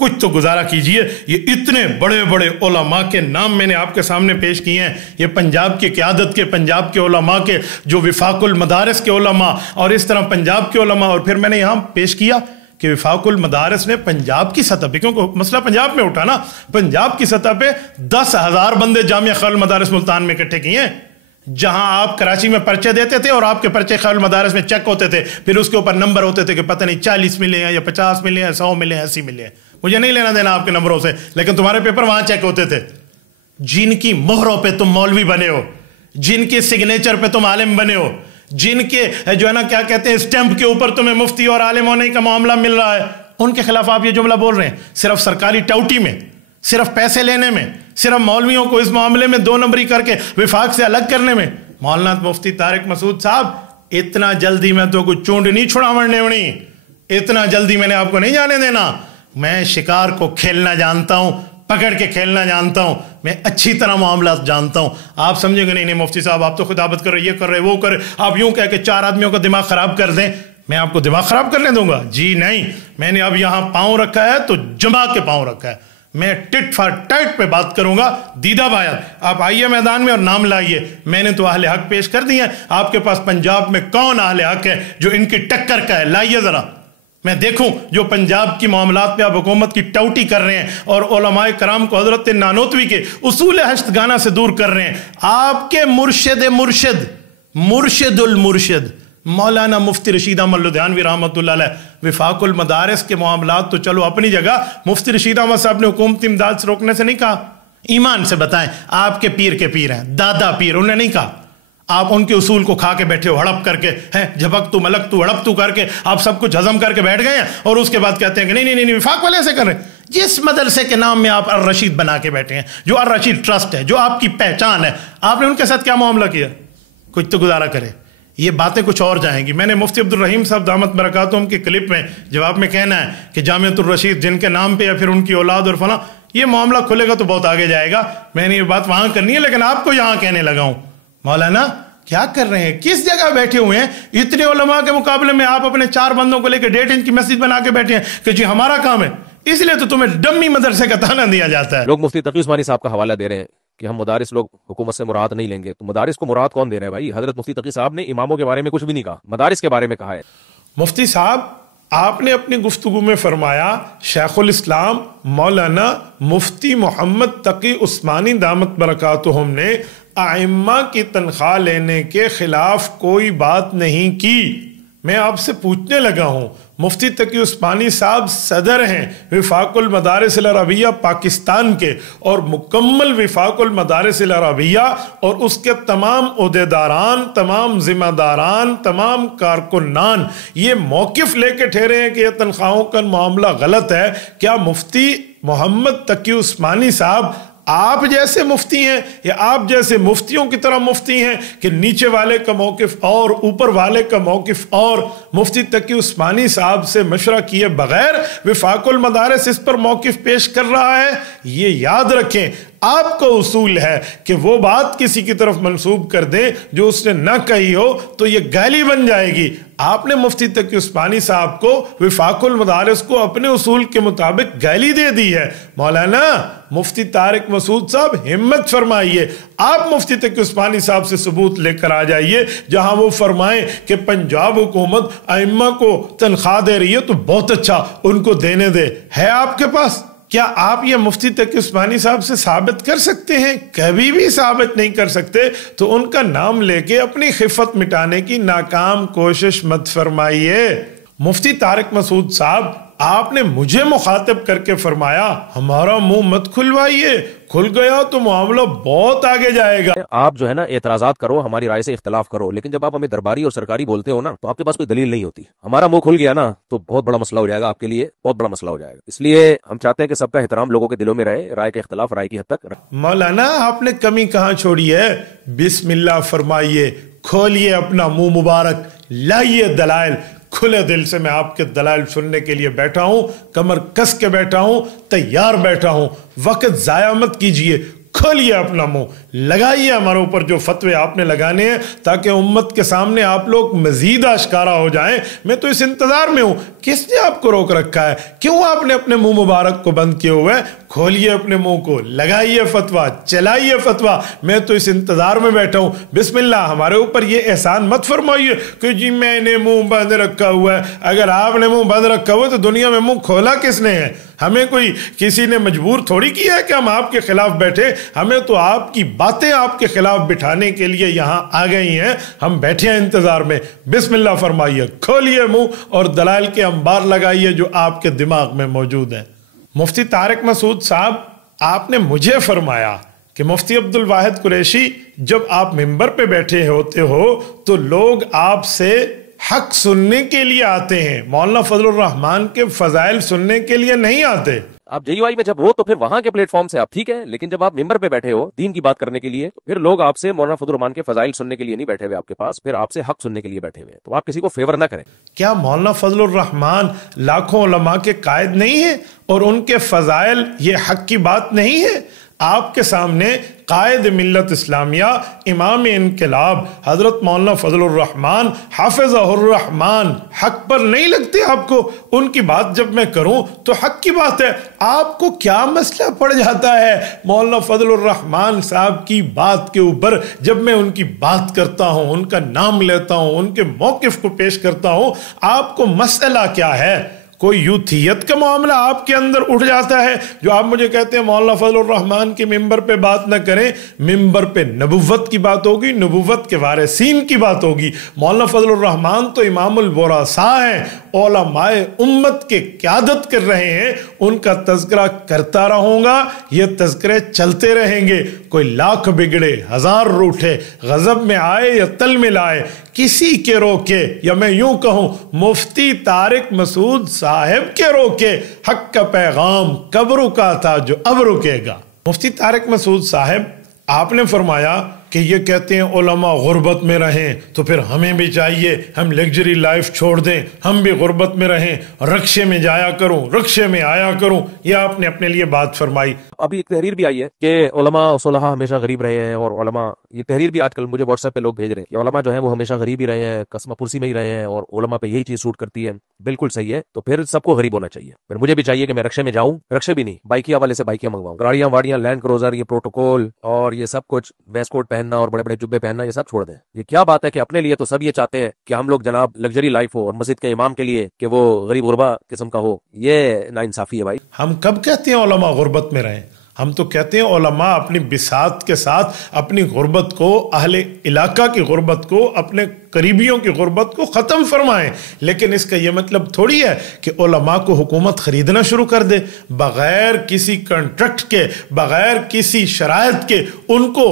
کچھ تو گزارا کیجئے. یہ اتنے بڑے بڑے علماء کے نام میں نے آپ کے سامنے پیش کیے ہیں, یہ پنجاب کی قیادت کے, پنجاب کے علماء کے, جو وفاق المدارس کے علماء, اور اس طرح پنجاب کے علماء. اور پھر میں نے یہاں پیش کیا کہ وفاق المدارس نے پنجاب کی سطح پہ, کیونکہ مسئلہ پنجاب میں اٹھا نا, پنجاب کی سطح پہ 10,000 بندے جامعہ خیر المدارس ملتان میں اکٹھے کیے ہیں. جہاں آپ کراچی میں پرچے دیتے تھے اور آپ کے پرچے خیر المدارس میں چیک ہوتے تھے, پھر اس کے اوپر نمبر ہوتے تھے کہ پتہ نہیں 40 ملے ہیں یا 50 ملے ہیں, 100 ملے ہیں, 80 ملے ہیں. مجھے نہیں لینا دینا آپ کے نمبروں سے, لیکن تمہارے پیپر وہاں چیک ہوتے تھے. جن کی مہروں پہ تم مولوی بنے ہو, جن کے سگنیچر پہ تم عالم بنے ہو, جن کے جو ہے نا کیا کہتے ہیں اسٹیمپ کے اوپر تمہیں مفتی اور عالم ہونے کا معاملہ مل رہا ہے, ان کے خلاف آپ یہ جملہ بول رہے ہیں. صرف سرکاری ٹاؤٹی میں, صرف پیسے لینے میں, صرف مولویوں کو اس معاملے میں 2 نمبری کر کے وفاق سے الگ کرنے میں. مولانا مفتی طارق مسعود صاحب, اتنا جلدی میں تو کچھ چونڈ نہیں چھڑاوڑنے ہونی, اتنا جلدی میں نے آپ کو نہیں جانے دینا. میں شکار کو کھیلنا جانتا ہوں, پکڑ کے کھیلنا جانتا ہوں, میں اچھی طرح معاملات جانتا ہوں. آپ سمجھیں گے نہیں مفتی صاحب آپ تو خطابت کر رہے, یہ کر رہے, وہ کر رہے, آپ یوں کہہ کے 4 آدمیوں کا دماغ خراب کر دیں, میں آپ کو دماغ خراب کرنے دوں گا؟ جی نہیں. میں نے اب یہاں پاؤں رکھا ہے تو جما کے پاؤں رکھا ہے, میں ٹٹ فار ٹائٹ پہ بات کروں گا. دیدہ بایات, آپ آئیے میدان میں اور نام لائیے. میں نے تو اہل حق پیش کر دی ہیں. آپ کے پاس پنجاب میں کون اہل حق ہے جو ان کی ٹکر کا ہے؟ لائیے ذرا, میں دیکھوں. جو پنجاب کی معاملات پہ آپ حکومت کی ٹاؤٹی کر رہے ہیں اور علماء کرام کو حضرت نانوتوی کے اصول ہشتگانہ سے دور کر رہے ہیں. آپ کے مرشد المرشد مولانا مفتی رشید احمد لدھیانوی رحمۃ اللہ علیہ, وفاق المدارس کے معاملات تو چلو اپنی جگہ, مفتی رشید احمد صاحب نے حکومتی امداد سے روکنے سے نہیں کہا. ایمان سے بتائیں, آپ کے پیر کے پیر ہیں, دادا پیر, انہوں نے نہیں کہا. آپ ان کے اصول کو کھا کے بیٹھے ہو, ہڑپ کر کے, جھپک تو ملک تو ہڑپ تو کر کے آپ سب کچھ ہضم کر کے بیٹھ گئے ہیں, اور اس کے بعد کہتے ہیں کہ نہیں وفاق والے ایسے کر رہے ہیں. جس مدرسے کے نام میں آپ الرشید بنا کے بیٹھے ہیں, جو الرشید ٹرسٹ ہے, جو آپ کی پہچان ہے, آپ نے ان کے ساتھ کیا معاملہ کیا؟ کچھ تو گزارا کرے. یہ باتیں کچھ اور جائیں گی. میں نے مفتی عبدالرحیم صاحب دامت برکاتہم کے کلپ میں جب آپ میں کہنا ہے کہ جامعۃ الرشید جن کے نام پہ یا پھر ان کی اولاد اور فلاں, یہ معاملہ کھلے گا تو بہت آگے جائے گا. میں نے یہ بات وہاں کرنی ہے, لیکن آپ کو یہاں کہنے لگا ہوں. مولانا کیا کر رہے ہیں, کس جگہ بیٹھے ہوئے ہیں؟ اتنے علماء کے مقابلے میں آپ اپنے 4 بندوں کو لے کے 1.5 انچ کی مسجد بنا کے بیٹھے ہیں کہ جی ہمارا کام ہے, اس لیے تو تمہیں ڈمی مدرسے کا تانا دیا جاتا ہے. لوگ مفتی تقی عثمانی صاحب کا حوالہ دے رہے ہیں کہ ہم مدارس لوگ حکومت سے مراد نہیں لیں گے. تو مدارس کو مراد کون دے رہا ہے بھائی؟ حضرت مفتی تقی صاحب نے اماموں کے بارے میں کچھ بھی نہیں کہا, مدارس کے بارے میں کہا ہے. مفتی صاحب آپ نے اپنی گفتگو میں فرمایا شیخ الاسلام مولانا مفتی محمد تقی عثمانی دامت برکاتہم نے ائمہ کی تنخواہ لینے کے خلاف کوئی بات نہیں کی. میں آپ سے پوچھنے لگا ہوں, مفتی تقی عثمانی صاحب صدر ہیں وفاق المدارس العربیہ پاکستان کے, اور مکمل وفاق المدارس العربیہ اور اس کے تمام عہدیداران, تمام ذمہ داران, تمام کارکنان یہ موقف لے کے ٹھہرے ہیں کہ یہ تنخواہوں کا معاملہ غلط ہے. کیا مفتی محمد تقی عثمانی صاحب آپ جیسے مفتی ہیں یا آپ جیسے مفتیوں کی طرح مفتی ہیں کہ نیچے والے کا موقف اور اوپر والے کا موقف اور؟ مفتی تقی عثمانی صاحب سے مشورہ کیے بغیر وفاق المدارس اس پر موقف پیش کر رہا ہے. یہ یاد رکھیں, آپ کا اصول ہے کہ وہ بات کسی کی طرف منسوب کر دیں جو اس نے نہ کہی ہو تو یہ گالی بن جائے گی. آپ نے مفتی تقی عثمانی صاحب کو, وفاق المدارس کو اپنے اصول کے مطابق گالی دے دی ہے. مولانا مفتی طارق مسعود صاحب ہمت فرمائیے, آپ مفتی تقی عثمانی صاحب سے ثبوت لے کر آ جائیے جہاں وہ فرمائیں کہ پنجاب حکومت ائمہ کو تنخواہ دے رہی ہے تو بہت اچھا, ان کو دینے دے. ہے آپ کے پاس؟ کیا آپ یہ مفتی تقی عثمانی صاحب سے ثابت کر سکتے ہیں؟ کبھی بھی ثابت نہیں کر سکتے. تو ان کا نام لے کے اپنی خفت مٹانے کی ناکام کوشش مت فرمائیے. مفتی طارق مسعود صاحب آپ نے مجھے مخاطب کر کے فرمایا ہمارا منہ مت کھلوائیے, کھل گیا تو معاملہ بہت آگے جائے گا. آپ جو ہے نا اعتراضات کرو, ہماری رائے سے اختلاف کرو, لیکن جب آپ ہمیں درباری اور سرکاری بولتے ہو نا تو آپ کے پاس کوئی دلیل نہیں ہوتی. ہمارا منہ کھل گیا نا تو بہت بڑا مسئلہ ہو جائے گا, آپ کے لیے بہت بڑا مسئلہ ہو جائے گا. اس لیے ہم چاہتے ہیں کہ سب کا احترام لوگوں کے دلوں میں رہے, رائے کے اختلاف رائے کی حد تک. مولانا آپ نے کمی کہاں چھوڑی ہے؟ بسم اللہ فرمائیے, کھولیے اپنا منہ مبارک, لائیے دلائل. کھلے دل سے میں آپ کے دلائل سننے کے لیے بیٹھا ہوں, کمر کس کے بیٹھا ہوں, تیار بیٹھا ہوں. وقت ضائع مت کیجئے, کھولیے اپنا منہ, لگائیے ہمارے اوپر جو فتوے آپ نے لگانے ہیں, تاکہ امت کے سامنے آپ لوگ مزید آشکارا ہو جائیں. میں تو اس انتظار میں ہوں, کس نے آپ کو روک رکھا ہے؟ کیوں آپ نے اپنے منہ مبارک کو بند کیے ہوئے؟ کھولیے اپنے منہ کو, لگائیے فتویٰ, چلائیے فتویٰ. میں تو اس انتظار میں بیٹھا ہوں. بسم اللہ, ہمارے اوپر یہ احسان مت فرمائیے کہ جی میں نے منہ بند رکھا ہوا ہے. اگر آپ نے منہ بند رکھا ہوا ہے تو دنیا میں منہ کھولا کس نے ہے؟ ہمیں کوئی کسی نے مجبور تھوڑی کیا ہے کہ ہم آپ کے خلاف بیٹھے. ہمیں تو آپ کی باتیں آپ کے خلاف بٹھانے کے لیے یہاں آ گئی ہیں. ہم بیٹھے ہیں انتظار میں. بسم اللہ فرمائیے, کھولیے منہ اور دلائل کے انبار لگائیے جو آپ کے دماغ میں موجود ہیں. مفتی طارق مسعود صاحب, آپ نے مجھے فرمایا کہ مفتی عبد الواحد قریشی, جب آپ ممبر پہ بیٹھے ہوتے ہو تو لوگ آپ سے حق سننے کے لیے آتے ہیں, مولانا فضل الرحمان کے فضائل سننے کے لیے نہیں آتے. آپ JUI میں جب ہو تو پھر وہاں کے پلیٹ فارم سے آپ ٹھیک ہے, لیکن جب آپ ممبر پہ بیٹھے ہو دین کی بات کرنے کے لیے تو پھر لوگ آپ سے مولانا فضل الرحمان کے فضائل سننے کے لیے نہیں بیٹھے ہوئے آپ کے پاس, پھر آپ سے حق سننے کے لیے بیٹھے ہوئے. تو آپ کسی کو فیور نہ کریں. کیا مولانا فضل الرحمان لاکھوں علماء کے قائد نہیں ہیں اور ان کے فضائل یہ حق کی بات نہیں ہے؟ آپ کے سامنے قائد ملت اسلامیہ, امام انقلاب حضرت مولانا فضل الرحمان حافظہ الرحمان حق پر نہیں لگتے آپ کو؟ ان کی بات جب میں کروں تو حق کی بات ہے. آپ کو کیا مسئلہ پڑ جاتا ہے مولانا فضل الرحمان صاحب کی بات کے اوپر؟ جب میں ان کی بات کرتا ہوں, ان کا نام لیتا ہوں, ان کے موقف کو پیش کرتا ہوں, آپ کو مسئلہ کیا ہے؟ کوئی یوتھیت کا معاملہ آپ کے اندر اٹھ جاتا ہے جو آپ مجھے کہتے ہیں مولانا فضل الرحمان کے ممبر پہ بات نہ کریں. ممبر پہ نبوت کی بات ہوگی, نبوت کے وارثین کی بات ہوگی. مولانا فضل الرحمان تو امام الورثاء ہیں, علماء امت کے قیادت کر رہے ہیں. ان کا تذکرہ کرتا رہوں گا, یہ تذکرے چلتے رہیں گے. کوئی لاکھ بگڑے ہزار روٹھے, غضب میں آئے یا تل میں لائے, کسی کے روکے, یا میں یوں کہوں مفتی طارق مسعود صاحب کے روکے, حق کا پیغام کب رکا تھا جو اب رکے گا. مفتی طارق مسعود صاحب, آپ نے فرمایا کہ یہ کہتے ہیں علماء غربت میں رہیں, تو پھر ہمیں بھی چاہیے ہم لگژری لائف چھوڑ دیں, ہم بھی غربت میں رہیں, رکشے میں جایا کروں, رکشے میں آیا کروں. یہ آپ نے اپنے لیے بات فرمائی. ابھی ایک تحریر بھی آئی ہے کہ علماء صلحاء ہمیشہ غریب رہے ہیں, اور علماء, یہ تحریر بھی آج کل مجھے واٹس ایپ پہ لوگ بھیج رہے ہیں کہ علماء جو ہیں وہ ہمیشہ غریب ہی رہے ہیں, قسمہ پرسی میں ہی رہے ہیں, اور علماء پہ یہی چیز سوٹ کرتی ہے. بالکل صحیح ہے, تو پھر سب کو غریب ہونا چاہیے. پھر مجھے بھی چاہیے کہ میں رکشے میں جاؤں, رکشے بھی نہیں بائکیا والے سے بائکیاں منگواؤں, گاڑیاں واڑیاں, لینڈ کروزر, یہ پروٹوکول اور یہ سب کچھ, ویسٹ کوٹ پہننا اور بڑے بڑے جبے پہننا, یہ سب چھوڑ دیں. یہ کیا بات ہے کہ اپنے لیے تو سب یہ چاہتے ہیں کہ ہم لوگ جناب لگژری لائف ہو, اور مسجد کے امام کے لیے کہ وہ غریب غربا قسم کا ہو. یہ ناانصافی ہے بھائی. ہم کب کہتے ہیں علماء غربت میں رہیں؟ ہم تو کہتے ہیں علماء اپنی بساط کے ساتھ اپنی غربت کو, اہل علاقہ کی غربت کو, اپنے قریبیوں کی غربت کو ختم فرمائیں. لیکن اس کا یہ مطلب تھوڑی ہے کہ علماء کو حکومت خریدنا شروع کر دے بغیر کسی کنٹریکٹ کے, بغیر کسی شرائط کے, ان کو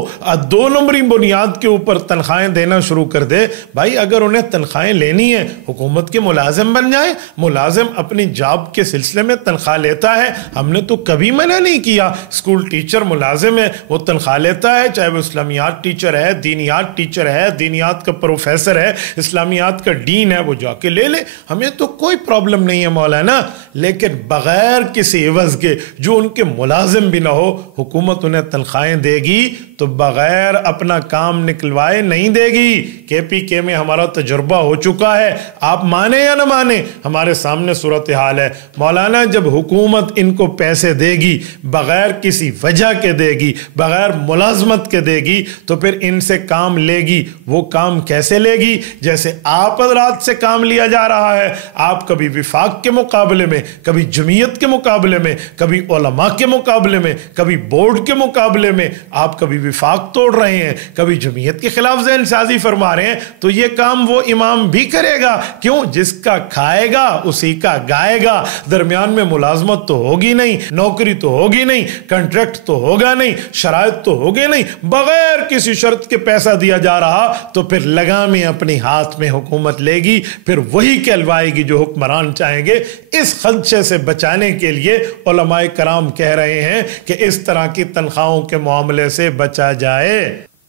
2 نمبری بنیاد کے اوپر تنخواہیں دینا شروع کر دے. بھائی اگر انہیں تنخواہیں لینی ہیں حکومت کے ملازم بن جائیں. ملازم اپنی جاب کے سلسلے میں تنخواہ لیتا ہے, ہم نے تو کبھی منع نہیں کیا. اسکول ٹیچر ملازم ہے, وہ تنخواہ لیتا ہے, چاہے وہ اسلامیات ٹیچر ہے, دینیات ٹیچر ہے, دینیات کا پروفیسر ہے, اسلامیات کا ڈین ہے, وہ جا کے لے لے, ہمیں تو کوئی پرابلم نہیں ہے مولانا. لیکن بغیر کسی عوض کے, جو ان کے ملازم بھی نہ ہو, حکومت انہیں تنخواہیں دے گی تو بغیر اپنا کام نکلوائے نہیں دے گی. KPK میں ہمارا تجربہ ہو چکا ہے, آپ مانے یا نہ مانے, ہمارے سامنے صورتحال ہے. مولانا جب حکومت ان کو پیسے دے گی, بغیر کسی وجہ کے دے گی, بغیر ملازمت کے دے گی, تو پھر ان سے کام لے گی. وہ کام کیسے لے گی؟ جیسے آپ حضرات سے کام لیا جا رہا ہے. آپ کبھی وفاق کے مقابلے میں, کبھی جمعیت کے مقابلے میں, کبھی علماء کے مقابلے میں, کبھی بورڈ کے مقابلے میں آپ کبھی وفاق توڑ رہے ہیں, کبھی جمعیت کے خلاف ذہن سازی فرما رہے ہیں. تو یہ کام وہ امام بھی کرے گا. کیوں؟ جس کا کھائے گا اسی کا گائے گا. درمیان میں ملازمت تو ہوگی نہیں, نوکری تو ہوگی نہیں, کنٹریکٹ تو ہوگا نہیں, شرائط تو ہوگی نہیں. بغیر کسی شرط کے پیسہ دیا جا رہا تو پھر لگامیں اپنی ہاتھ میں حکومت لے گی, پھر وہی کہلوائے گی جو حکمران چاہیں گے. اس خدشے سے بچانے کے لیے علماء کرام کہہ رہے ہیں کہ اس طرح کی تنخواہوں کے معاملے سے بچا جائے.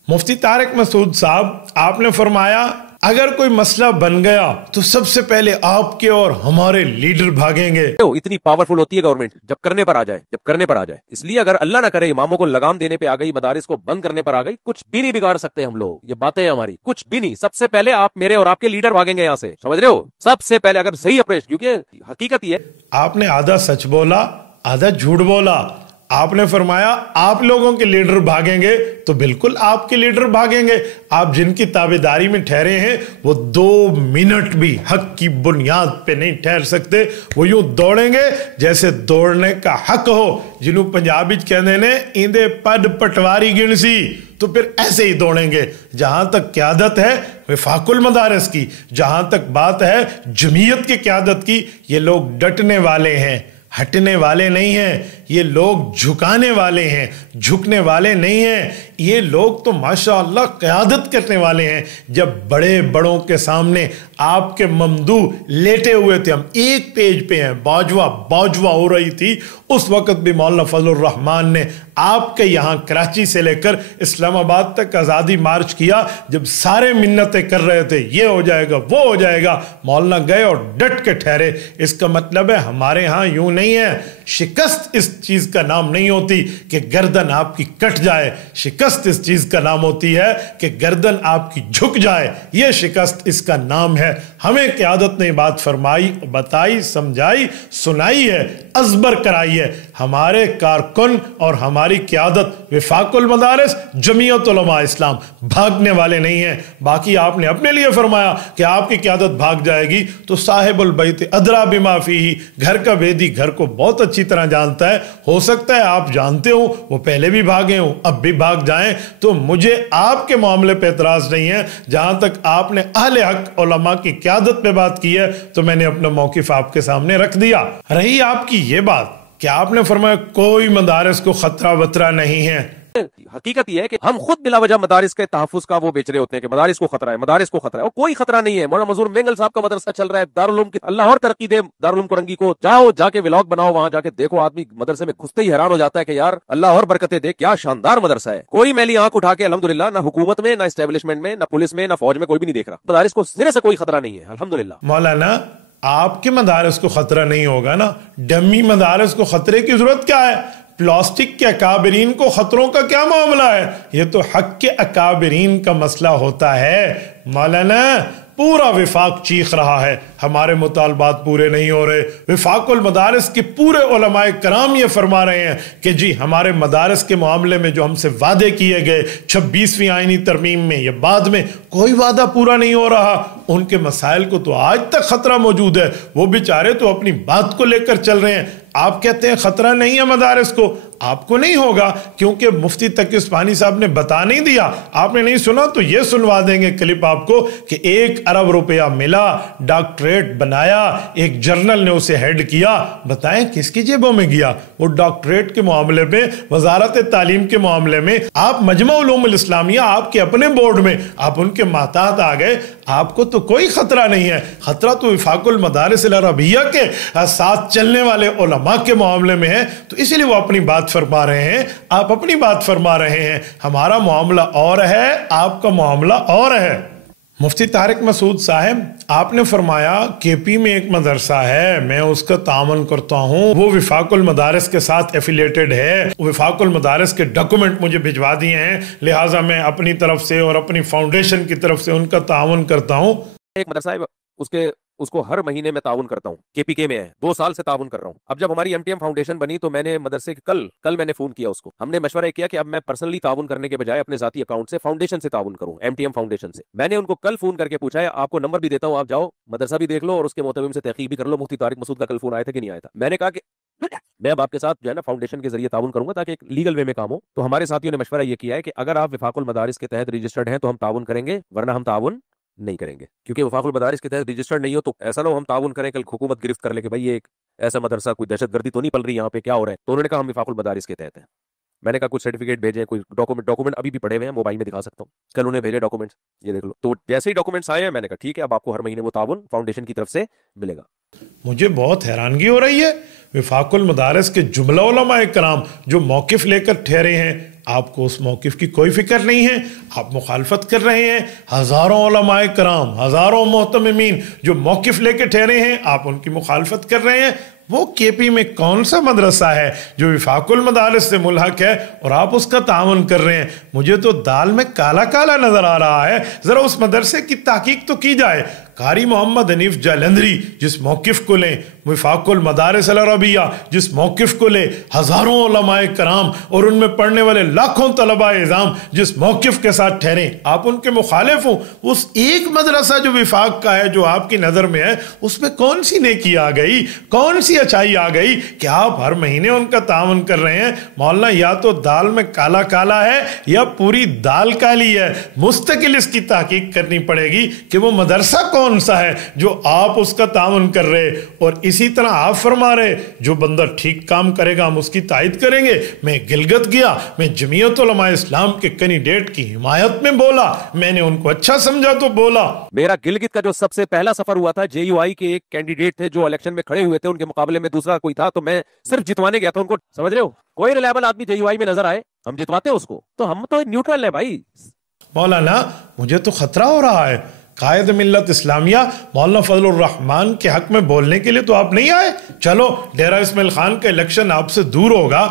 مفتی طارق مسعود صاحب, آپ نے فرمایا اگر کوئی مسئلہ بن گیا تو سب سے پہلے آپ کے اور ہمارے لیڈر بھاگیں گے. اتنی پاورفل ہوتی ہے گورنمنٹ جب کرنے پر آ جائے. اس لیے اگر اللہ نہ کرے اماموں کو لگام دینے پہ آ گئی, مدارس کو بند کرنے پر آ گئی, کچھ بھی نہیں بگاڑ سکتے ہم لوگ. یہ باتیں ہماری کچھ بھی نہیں. سب سے پہلے آپ میرے اور آپ کے لیڈر بھاگیں گے یہاں سے, سمجھ رہے ہو؟ سب سے پہلے اگر صحیح اپریش, کیونکہ حقیقت یہ ہے آپ نے آدھا سچ بولا آدھا جھوٹ بولا. آپ نے فرمایا آپ لوگوں کے لیڈر بھاگیں گے, تو بالکل آپ کے لیڈر بھاگیں گے. آپ جن کی تابعداری میں ٹھہرے ہیں وہ 2 منٹ بھی حق کی بنیاد پہ نہیں ٹھہر سکتے. وہ یوں دوڑیں گے جیسے دوڑنے کا حق ہو. جنہوں پنجابی کہنے نے ایندے پد پٹواری گنسی, تو پھر ایسے ہی دوڑیں گے. جہاں تک قیادت ہے وفاق المدارس کی, جہاں تک بات ہے جمعیت کی قیادت کی, یہ لوگ ڈٹنے والے ہیں, ہٹنے والے نہیں ہیں. یہ لوگ جھکانے والے ہیں, جھکنے والے نہیں ہیں. یہ لوگ تو ماشاءاللہ قیادت کرنے والے ہیں. جب بڑے بڑوں کے سامنے آپ کے ممدوح لیٹے ہوئے تھے, ہم ایک پیج پہ ہیں, باجوا ہو رہی تھی, اس وقت بھی مولانا فضل الرحمان نے آپ کے یہاں کراچی سے لے کر اسلام آباد تک آزادی مارچ کیا. جب سارے منتیں کر رہے تھے یہ ہو جائے گا وہ ہو جائے گا, مولانا گئے اور ڈٹ کے ٹھہرے. اس کا مطلب ہے ہمارے ہاں یوں نہیں ہے. شکست اس چیز کا نام نہیں ہوتی کہ گردن آپ کی کٹ جائے. شکست اس چیز کا نام ہوتی ہے کہ گردن آپ کی جھک جائے. یہ شکست اس کا نام ہے. ہمیں قیادت نے بات فرمائی, بتائی, سمجھائی, سنائی ہے, ازبر کرائی ہے. ہمارے کارکن اور ہماری قیادت وفاق المدارس جمعیت علماء اسلام بھاگنے والے نہیں ہیں. باقی آپ نے اپنے لیے فرمایا کہ آپ کی قیادت بھاگ جائے گی, تو صاحب البیت ادرا بما فیہ, گھر کا بیدی گھر کو بہت اچھی طرح جانتا ہے. ہو سکتا ہے آپ جانتے ہو وہ پہلے بھی بھاگے ہوں, اب بھی بھاگ جائیں. تو مجھے آپ کے معاملے پہ اعتراض نہیں ہے. جہاں تک آپ نے اہل حق علماء کی قیادت پہ بات کی ہے تو میں نے اپنا موقف آپ کے سامنے رکھ دیا. رہی آپ کی یہ بات کہ آپ نے فرمایا کوئی مدارس کو خطرہ وطرہ نہیں ہے, حقیقت یہ ہے کہ ہم خود بلا وجہ مدارس کے تحفظ کا وہ بیچ رہے ہوتے ہیں کہ مدارس کو خطرہ ہے, مدارس کو خطرہ ہے. اور کوئی خطرہ نہیں ہے. مولانا منظور مینگل صاحب کا مدرسہ چل رہا ہے دارالعلوم کی, اللہ اور ترقی دے دارالعلوم کرنگی کو. جاؤ جا کے ولاگ بناؤ, وہاں جا کے دیکھو, آدمی مدرسے میں گھستے ہی حیران ہو جاتا ہے کہ یار اللہ اور برکتیں دے, کیا شاندار مدرسہ ہے. کوئی میلی آنکھ اٹھا کے الحمدللہ نہ حکومت میں, نہ اسٹیبلشمنٹ میں, نہ پولیس میں, نہ فوج میں کوئی بھی نہیں دیکھ رہا. مدارس کو سرے سے کوئی خطرہ نہیں ہے الحمدللہ. مولانا آپ کے مدارس کو خطرہ نہیں ہوگا نا, ڈمی مدارس کو خطرے کی ضرورت کیا ہے؟ پلاسٹک کے اکابرین کو خطروں کا کیا معاملہ ہے؟ یہ تو حق کے اکابرین کا مسئلہ ہوتا ہے. مولانا پورا وفاق چیخ رہا ہے ہمارے مطالبات پورے نہیں ہو رہے. وفاق المدارس کے پورے علماء کرام یہ فرما رہے ہیں کہ جی ہمارے مدارس کے معاملے میں جو ہم سے وعدے کیے گئے 26ویں آئینی ترمیم میں یا بعد میں, کوئی وعدہ پورا نہیں ہو رہا. ان کے مسائل کو تو آج تک خطرہ موجود ہے. وہ بیچارے تو اپنی بات کو لے کر چل رہے ہیں. آپ کہتے ہیں خطرہ نہیں ہے مدارس کو, آپ کو نہیں ہوگا کیونکہ مفتی تقی عثمانی صاحب نے بتا نہیں دیا. آپ نے نہیں سنا تو یہ سنوا دیں گے کلپ آپ کو کہ 1 ارب روپیہ ملا, ڈاکٹریٹ بنایا, ایک جرنل نے اسے ہیڈ کیا. بتائیں کس کی جیبوں میں گیا وہ ڈاکٹریٹ کے معاملے میں, وزارت تعلیم کے معاملے میں. آپ مجمع علوم الاسلامیہ آپ کے اپنے بورڈ میں آپ ان کے ماتحت آ گئے. آپ کو تو کوئی خطرہ نہیں ہے. خطرہ تو وفاق المدارس العربیہ کے ساتھ چلنے والے علماء کے معاملے میں ہے. تو اسی لیے وہ اپنی بات فرما رہے ہیں, آپ اپنی بات فرما رہے ہیں. ہمارا معاملہ اور ہے, آپ کا معاملہ اور ہے. مفتی طارق مسعود صاحب, آپ نے فرمایا کے پی میں ایک مدرسہ ہے, میں اس کا تعاون کرتا ہوں, وہ وفاق المدارس کے ساتھ ایفیلیٹڈ ہے. وفاق المدارس کے ڈاکومنٹ مجھے بھجوا دیے ہیں, لہٰذا میں اپنی طرف سے اور اپنی فاؤنڈیشن کی طرف سے ان کا تعاون کرتا ہوں. ایک مدرسہ ہے اس کو ہر مہینے میں تعاون کرتا ہوں, کے پی کے میں ہے, 2 سال سے تعاون کر رہا ہوں. اب جب ہماری MTM فاؤنڈیشن بنی تو میں نے مدرسے کے کل میں نے فون کیا اس کو, ہم نے مشورہ کیا کہ اب میں پرسنلی تعاون کرنے کے بجائے اپنے ذاتی اکاؤنٹ سے فاؤنڈیشن سے تعاون کروں, MTM فاؤنڈیشن سے. میں نے ان کو کل فون کر کے پوچھا ہے, آپ کو نمبر بھی دیتا ہوں, آپ جاؤ مدرسہ بھی دیکھ لو اور اس کے محتویم سے تحقیق بھی کر لو. مفتی طارق مسعود کا کل فون آیا تھا کہ نہیں آیا تھا. میں نے کہا کہ میں اب آپ کے ساتھ جو ہے نا فاؤنڈیشن کے ذریعے تعاون کروں گا تاکہ ایک لیگل وے میں کام ہو. تو ہمارے ساتھیوں نے مشورہ یہ کیا ہے کہ اگر آپ وفاق المدارس کے تحت رجسٹرڈ ہیں تو ہم تعاون کریں گے, ورنہ ہم تعاون نہیں کریں گے. کیونکہ وفاق المدارس کے تحت رجسٹرڈ نہیں ہو تو ایسا نہ ہو ہم تعاون کریں کل حکومت گرفت کر لے کہ بھائی یہ ایک ایسا مدرسہ, کوئی دہشت گردی تو نہیں پل رہی یہاں پہ, کیا ہو رہا ہے. تو انہوں نے کہا ہم وفاق المدارس کے تحت ہیں. میں نے کہا کچھ سرٹیفکیٹ بھیجیں, کوئی ڈاکومنٹ ابھی بھی پڑے ہوئے ہیں, موبائل میں دکھا سکتا ہوں. کل انہیں بھیجے ڈاکومنٹس, یہ دیکھ لو. تو جیسے ہی ڈاکومنٹس آئے ہیں میں نے کہا ٹھیک ہے, اب آپ کو ہر مہینے وہ تعاون فاؤنڈیشن کی طرف سے ملے گا. مجھے بہت حیرانگی ہو رہی ہے, وفاق المدارس کے جملہ علماء کرام جو موقف لے کر ٹھہرے ہیں, آپ کو اس موقف کی کوئی فکر نہیں ہے، آپ مخالفت کر رہے ہیں۔ ہزاروں علماء کرام، ہزاروں محتممین جو موقف لے کے ٹھہرے ہیں، آپ ان کی مخالفت کر رہے ہیں۔ وہ کے پی میں کون سا مدرسہ ہے جو وفاق المدارس سے ملحق ہے اور آپ اس کا تعاون کر رہے ہیں؟ مجھے تو دال میں کالا کالا نظر آ رہا ہے، ذرا اس مدرسے کی تحقیق تو کی جائے۔ قاری محمد حنیف جالندری جس موقف کو لیں، وفاق المدارس العربیہ جس موقف کو لے، ہزاروں علماء کرام اور ان میں پڑھنے والے لاکھوں طلباء اعظام جس موقف کے ساتھ ٹھہریں، آپ ان کے مخالف ہوں۔ اس ایک مدرسہ جو وفاق کا ہے، جو آپ کی نظر میں ہے، اس میں کون سی نیکی آ گئی، کون سی اچھائی آ گئی کہ آپ ہر مہینے ان کا تعاون کر رہے ہیں؟ مولانا یا تو دال میں کالا کالا ہے یا پوری دال کالی ہے۔ مستقل اس کی تحقیق کرنی پڑے گی کہ وہ مدرسہ کون سا ہے جو آپ اس کا تعاون کر رہے، اور اسی طرح آپ فرما رہے جو بندہ ٹھیک کام کرے گا ہم اس کی تائید کریں گے۔ میں گلگت گیا، میں جمعیت علماء اسلام کے کینڈیڈیٹ کی حمایت میں بولا، میں نے ان کو اچھا سمجھا تو بولا۔ میرا گلگت کا جو سب سے پہلا سفر ہوا تھا، جے یو آئی کے ایک کینڈیڈیٹ تھے جو الیکشن میں کھڑے ہوئے تھے، ان کے مقابلے میں دوسرا کوئی تھا، تو میں صرف جتوانے گیا تھا ان کو۔ سمجھ رہے ہو، کوئی ریلائبل آدمی جے یو آئی میں نظر آئے ہم جتواتے ہیں اس کو، تو ہم تو نیوٹرل ہیں بھائی۔ مولانا مجھے تو خطرہ ہو رہا ہے، قائد ملت اسلامیہ مولانا فضل الرحمان کے حق میں بولنے کے لیے تو آپ نہیں آئے۔ چلو ڈیرہ اسماعیل خان کا الیکشن آپ سے دور ہوگا،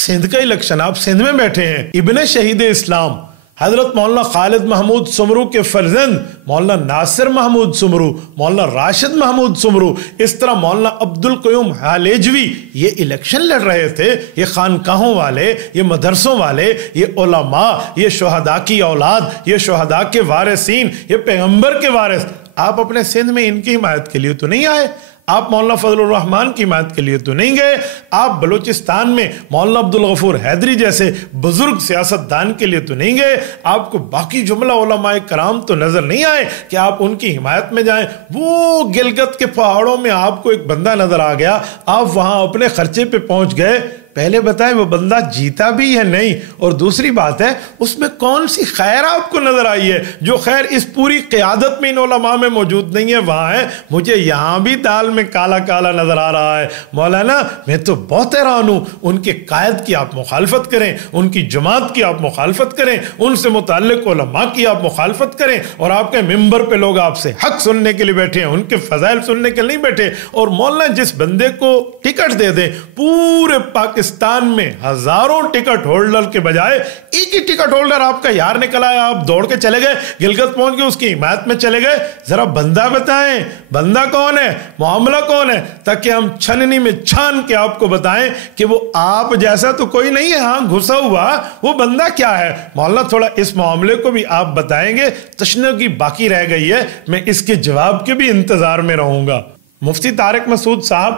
سندھ کا الیکشن، آپ سندھ میں بیٹھے ہیں۔ ابن شہید اسلام حضرت مولانا خالد محمود سمرو کے فرزند مولانا ناصر محمود سمرو، مولانا راشد محمود سمرو، اس طرح مولانا عبد القیوم حالیجوی، یہ الیکشن لڑ رہے تھے۔ یہ خانقاہوں والے، یہ مدرسوں والے، یہ علماء، یہ شہداء کی اولاد، یہ شہداء کے وارثین، یہ پیغمبر کے وارث، آپ اپنے سندھ میں ان کی حمایت کے لیے تو نہیں آئے؟ آپ مولانا فضل الرحمان کی حمایت کے لیے تو نہیں گئے؟ آپ بلوچستان میں مولانا عبدالغفور حیدری جیسے بزرگ سیاستدان کے لیے تو نہیں گئے؟ آپ کو باقی جملہ علماء کرام تو نظر نہیں آئے کہ آپ ان کی حمایت میں جائیں؟ وہ گلگت کے پہاڑوں میں آپ کو ایک بندہ نظر آ گیا، آپ وہاں اپنے خرچے پہ پہنچ گئے۔ پہلے بتائیں وہ بندہ جیتا بھی ہے نہیں، اور دوسری بات ہے اس میں کون سی خیر آپ کو نظر آئی ہے جو خیر اس پوری قیادت میں ان علماء میں موجود نہیں ہے، وہاں ہے؟ مجھے یہاں بھی دال میں کالا کالا نظر آ رہا ہے۔ مولانا میں تو بہت حیران ہوں، ان کے قائد کی آپ مخالفت کریں، ان کی جماعت کی آپ مخالفت کریں، ان سے متعلق علماء کی آپ مخالفت کریں، اور آپ کے ممبر پہ لوگ آپ سے حق سننے کے لیے بیٹھے ہیں، ان کے فضائل سننے کے لیے نہیں بیٹھے۔ اور مولانا جس بندے کو ٹکٹ دے دیں، پورے پاکستان میں ہزاروں ٹکٹ ہولڈر کے بجائے ایک ہی ٹکٹ ہولڈر آپ کا یار نکل آیا، آپ دوڑ کے چلے گئے، گلگت پہنچ کے اس کی حمایت میں چلے گئے۔ ذرا بندہ بتائیں، بندہ کون ہے، معاملہ کون ہے، تاکہ ہم چھننی میں چھان کے آپ کو بتائیں کہ وہ آپ جیسا تو کوئی نہیں ہے، ہاں گھسا ہوا وہ بندہ کیا ہے۔ مولانا تھوڑا اس معاملے کو بھی آپ بتائیں گے، تشنگی باقی رہ گئی ہے، میں اس کے جواب کے بھی انتظار میں رہوں گا۔ مفتی طارق مسعود صاحب،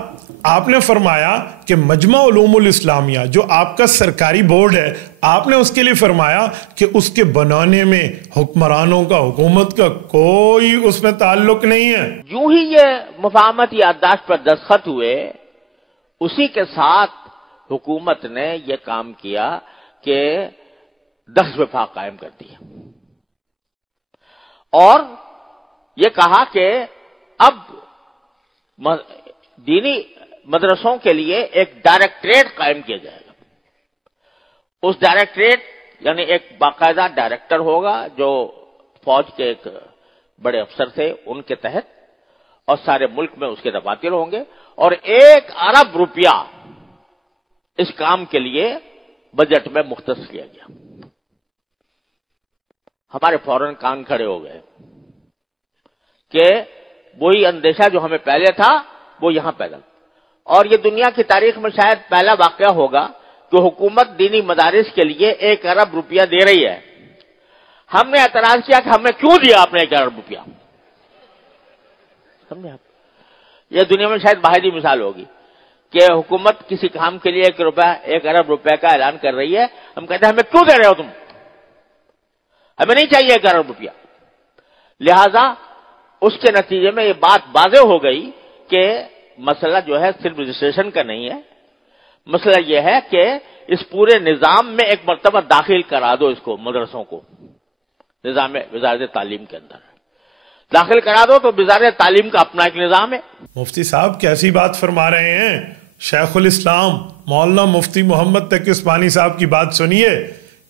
آپ نے فرمایا کہ مجمع علوم الاسلامیہ جو آپ کا سرکاری بورڈ ہے، آپ نے اس کے لیے فرمایا کہ اس کے بنانے میں حکمرانوں کا، حکومت کا کوئی اس میں تعلق نہیں ہے۔ یوں ہی یہ مفاہمت یادداشت پر دستخط ہوئے، اسی کے ساتھ حکومت نے یہ کام کیا کہ 10 وفاق قائم کر دیا، اور یہ کہا کہ اب دینی مدرسوں کے لیے ایک ڈائریکٹریٹ قائم کیا جائے گا۔ اس ڈائریکٹریٹ یعنی ایک باقاعدہ ڈائریکٹر ہوگا جو فوج کے ایک بڑے افسر تھے ان کے تحت، اور سارے ملک میں اس کے دفاتر ہوں گے، اور 1 ارب روپیہ اس کام کے لیے بجٹ میں مختص کیا گیا۔ ہمارے فوراً کان کھڑے ہو گئے کہ وہی اندیشہ جو ہمیں پہلے تھا وہ یہاں پیدا، اور یہ دنیا کی تاریخ میں شاید پہلا واقعہ ہوگا کہ حکومت دینی مدارس کے لیے 1 ارب روپیہ دے رہی ہے۔ ہم نے اعتراض کیا کہ ہم نے کیوں دیا آپ نے 1 ارب روپیہ؟ سمجھے آپ؟ یہ دنیا میں شاید واحد ہی مثال ہوگی کہ حکومت کسی کام کے لیے 1 ارب روپے کا اعلان کر رہی ہے، ہم کہتے ہیں ہمیں کیوں دے رہے ہو تم؟ ہمیں نہیں چاہیے 1 ارب روپیہ۔ لہذا اس کے نتیجے میں یہ بات واضح ہو گئی کہ مسئلہ جو ہے صرف رجسٹریشن کا نہیں ہے، مسئلہ یہ ہے کہ اس پورے نظام میں ایک مرتبہ داخل کرا دو، اس کو مدرسوں کو نظام وزارت تعلیم کے اندر داخل کرا دو، تو وزارت تعلیم کا اپنا ایک نظام ہے۔ مفتی صاحب کیسی بات فرما رہے ہیں؟ شیخ الاسلام مولانا مفتی محمد تقی عثمانی صاحب کی بات سنیے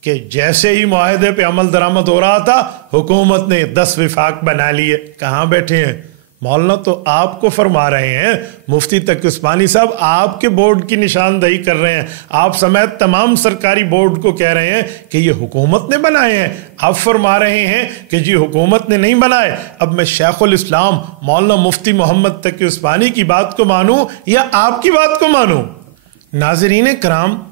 کہ جیسے ہی معاہدے پہ عمل درآمد ہو رہا تھا حکومت نے 10 وفاق بنا لیے. کہاں بیٹھے ہیں مولانا؟ تو آپ کو فرما رہے ہیں. مفتی تقی عثمانی صاحب آپ کے بورڈ کی نشاندہی کر رہے ہیں. آپ سمیت تمام سرکاری بورڈ کو کہہ رہے ہیں کہ یہ حکومت نے بنائے ہیں. آپ فرما رہے ہیں کہ جی حکومت نے نہیں بنائے. اب میں شیخ الاسلام مولانا مفتی محمد تقی عثمانی کی بات کو مانوں یا آپ کی بات کو مانوں؟ ناظرین کرام،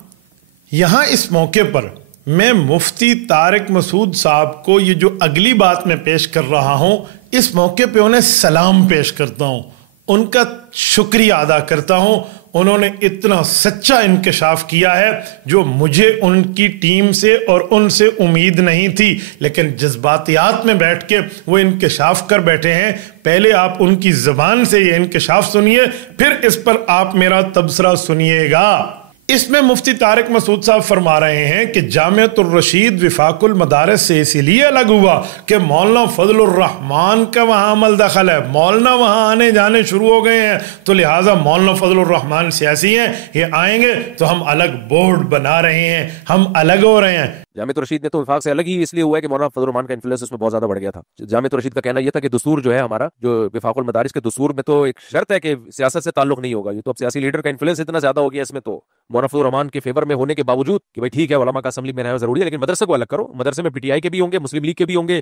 یہاں اس موقع پر میں مفتی طارق مسعود صاحب کو یہ جو اگلی بات میں پیش کر رہا ہوں اس موقع پہ انہیں سلام پیش کرتا ہوں، ان کا شکریہ ادا کرتا ہوں. انہوں نے اتنا سچا انکشاف کیا ہے جو مجھے ان کی ٹیم سے اور ان سے امید نہیں تھی، لیکن جذباتیات میں بیٹھ کے وہ انکشاف کر بیٹھے ہیں. پہلے آپ ان کی زبان سے یہ انکشاف سنیے، پھر اس پر آپ میرا تبصرہ سنیے گا. اس میں مفتی طارق مسعود صاحب فرما رہے ہیں کہ جامعۃ الرشید وفاق المدارس سے اسی لیے الگ ہوا کہ مولانا فضل الرحمان کا وہاں عمل دخل ہے. مولانا وہاں آنے جانے شروع ہو گئے ہیں، تو لہٰذا مولانا فضل الرحمان سیاسی ہیں، یہ آئیں گے تو ہم الگ بورڈ بنا رہے ہیں، ہم الگ ہو رہے ہیں. جامعۃ الرشید نے تو وفاق سے الگ ہی اس لیے ہوا ہے کہ مولانا فضل الرحمان کا انفلوئنس اس میں بہت زیادہ بڑھ گیا تھا. جامعۃ الرشید کا کہنا یہ تھا کہ دستور جو ہے ہمارا، جو وفاق المدارس کے دستور میں تو ایک شرط ہے کہ سیاست سے تعلق نہیں ہوگا. یہ تو اب سیاسی لیڈر کا انفلوئنس اتنا زیادہ ہو گیا اس میں، تو مولانا فضل الرحمان کے فیور میں ہونے کے باوجود کہ بھائی ٹھیک ہے علماء کا اسمبلی میں رہنا ضروری ہے لیکن مدرسے کو الگ کرو. مدرسے میں پی ٹی آئی کے بھی ہوں گے، مسلم لیگ کے بھی ہوں گے،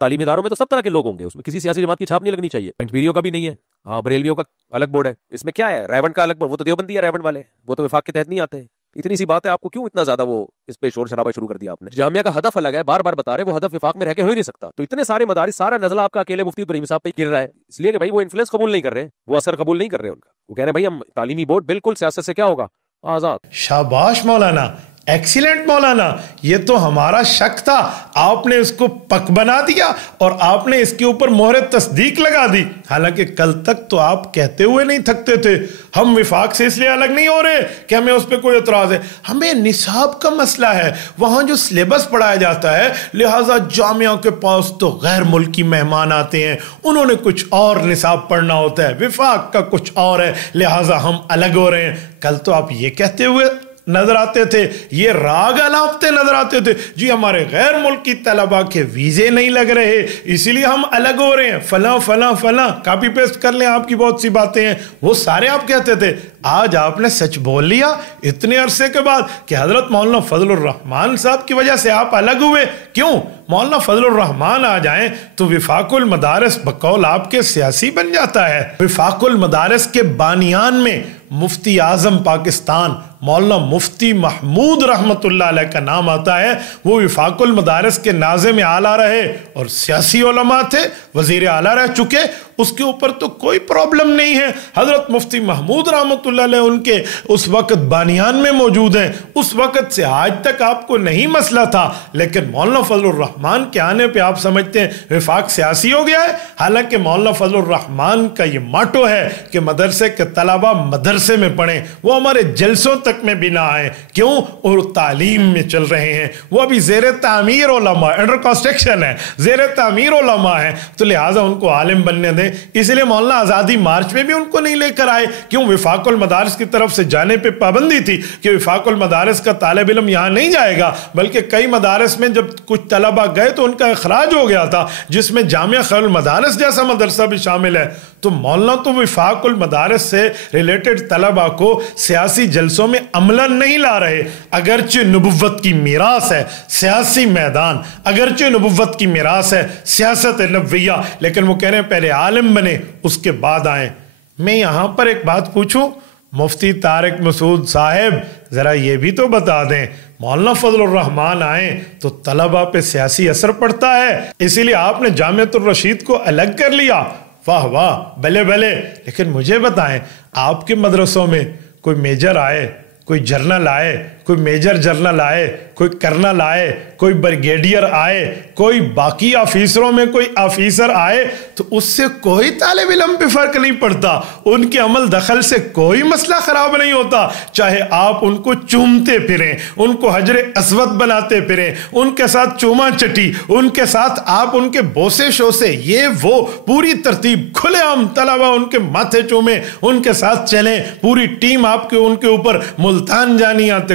تعلیمی اداروں میں تو سب طرح کے لوگ ہوں گے، اس میں کسی سیاسی جماعت کی چھاپ نہیں لگنی چاہیے. پنجبیریوں کا بھی نہیں ہے، ہاں بریلویوں کا الگ بورڈ ہے. اس میں کیا ہے؟ ریونڈ کا الگ بورڈ، وہ تو دیوبندی ہے ریونڈ والے، وہ تو وفاق کے تحت نہیں آتے. اتنی سی بات ہے، آپ کو کیوں اتنا زیادہ وہ اس پہ شور شرابہ شروع کر دیا آپ نے؟ جامعہ کا ہدف الگ ہے، بار بار بتا رہے، وہ ہدف وفاق میں رہ کے ہو ہی نہیں سکتا. تو اتنے سارے مدارس، سارا نزلہ آپ کا اکیلے مفتی ابراہیم صاحب پہ گر رہا ہے، اس لیے کہ بھائی وہ انفلوئنس قبول نہیں کر رہے، وہ اثر قبول نہیں کر رہے ان کا. وہ کہہ رہے ہیں بھائی ہم تعلیمی بورڈ بالکل سیاست سے کیا ہوگا، آزاد. شاباش مولانا، ایکسیلنٹ مولانا. یہ تو ہمارا شک تھا، آپ نے اس کو پک بنا دیا اور آپ نے اس کے اوپر مہر تصدیق لگا دی. حالانکہ کل تک تو آپ کہتے ہوئے نہیں تھکتے تھے ہم وفاق سے اس لیے الگ نہیں ہو رہے کہ ہمیں اس پہ کوئی اعتراض ہے، ہمیں نصاب کا مسئلہ ہے، وہاں جو سلیبس پڑھایا جاتا ہے، لہٰذا جامعہ کے پاس تو غیر ملکی مہمان آتے ہیں، انہوں نے کچھ اور نصاب پڑھنا ہوتا ہے، وفاق کا کچھ اور ہے، لہٰذا ہم الگ ہو رہے ہیں. کل تو آپ یہ کہتے ہوئے نظر آتے تھے، یہ راگ الاپتے نظر آتے تھے، جی ہمارے غیر ملکی طلباء کے ویزے نہیں لگ رہے اسی لیے ہم الگ ہو رہے ہیں، فلاں فلاں فلاں. کاپی پیسٹ کر لیں، آپ کی بہت سی باتیں ہیں وہ سارے آپ کہتے تھے. آج آپ نے سچ بول لیا اتنے عرصے کے بعد کہ حضرت مولانا فضل الرحمان صاحب کی وجہ سے آپ الگ ہوئے. کیوں؟ مولانا فضل الرحمان آ جائیں تو وفاق المدارس بقول آپ کے سیاسی بن جاتا ہے. وفاق المدارس کے بانیان میں مفتی اعظم پاکستان مولانا مفتی محمود رحمت اللہ علیہ کا نام آتا ہے. وہ وفاق المدارس کے ناظم اعلیٰ رہے اور سیاسی علماء تھے، وزیر اعلیٰ رہ چکے، اس کے اوپر تو کوئی پرابلم نہیں ہے. حضرت مفتی محمود رحمت اللہ علیہ ان کے اس وقت بانیان میں موجود ہیں، اس وقت سے آج تک آپ کو نہیں مسئلہ تھا. لیکن مولانا فضل الرحمان کے آنے پہ آپ سمجھتے ہیں وفاق سیاسی ہو گیا ہے. حالانکہ مولانا فضل الرحمان کا یہ ماٹو ہے کہ مدرسے کے طلبہ مدرسے میں پڑھیں، وہ ہمارے جلسوں تک میں بھی نہ آئیں. کیوں؟ اور تعلیم میں چل رہے ہیں، وہ ابھی زیر تعمیر علماء، انڈر کنسٹرکشن ہے، زیر تعمیر علماء ہیں، تو لہٰذا ان کو عالم بننے دیں. اس لیے مولانا آزادی مارچ میں بھی ان کو نہیں لے کر آئے. کیوں؟ وفاق المدارس کی طرف سے جانے پہ پابندی تھی کہ وفاق المدارس کا طالب علم یہاں نہیں جائے گا، بلکہ کئی مدارس میں جب کچھ طلبہ گئے تو ان کا اخراج ہو گیا تھا، جس میں جامعہ خیر المدارس جیسا مدرسہ بھی شامل ہے. تو مولانا تو وفاق المدارس سے ریلیٹڈ طلبہ کو سیاسی جلسوں میں عملاً نہیں لا رہے، اگرچہ نبوت کی میراث ہے سیاسی میدان، اگرچہ نبوت کی میراث ہے سیاست نبویہ، لیکن وہ کہہ رہے ہیں پہلے عالم بنے اس کے بعد آئیں. میں یہاں پر ایک بات پوچھوں، مفتی طارق مسعود صاحب ذرا یہ بھی تو بتا دیں، مولانا فضل الرحمان آئیں تو طلبہ پہ سیاسی اثر پڑتا ہے، اسی لیے آپ نے جامعۃ الرشید کو الگ کر لیا. واہ واہ، بلے بلے. لیکن مجھے بتائیں، آپ کے مدرسوں میں کوئی میجر آئے، کوئی جرنل آئے، کوئی میجر جرنل آئے، کوئی کرنل آئے، کوئی بریگیڈیئر آئے، کوئی باقی آفیسروں میں کوئی آفیسر آئے، تو اس سے کوئی طالب علم پہ فرق نہیں پڑتا، ان کے عمل دخل سے کوئی مسئلہ خراب نہیں ہوتا. چاہے آپ ان کو چومتے پھریں، ان کو حجر اسود بناتے پھریں، ان کے ساتھ چوما چٹی، ان کے ساتھ آپ ان کے بوسے شوسے، یہ وہ پوری ترتیب کھلے عام طلبہ ان کے ماتھے چومیں، ان کے ساتھ چلیں، پوری ٹیم آپ کے ان کے اوپر ملتان جانیاں تے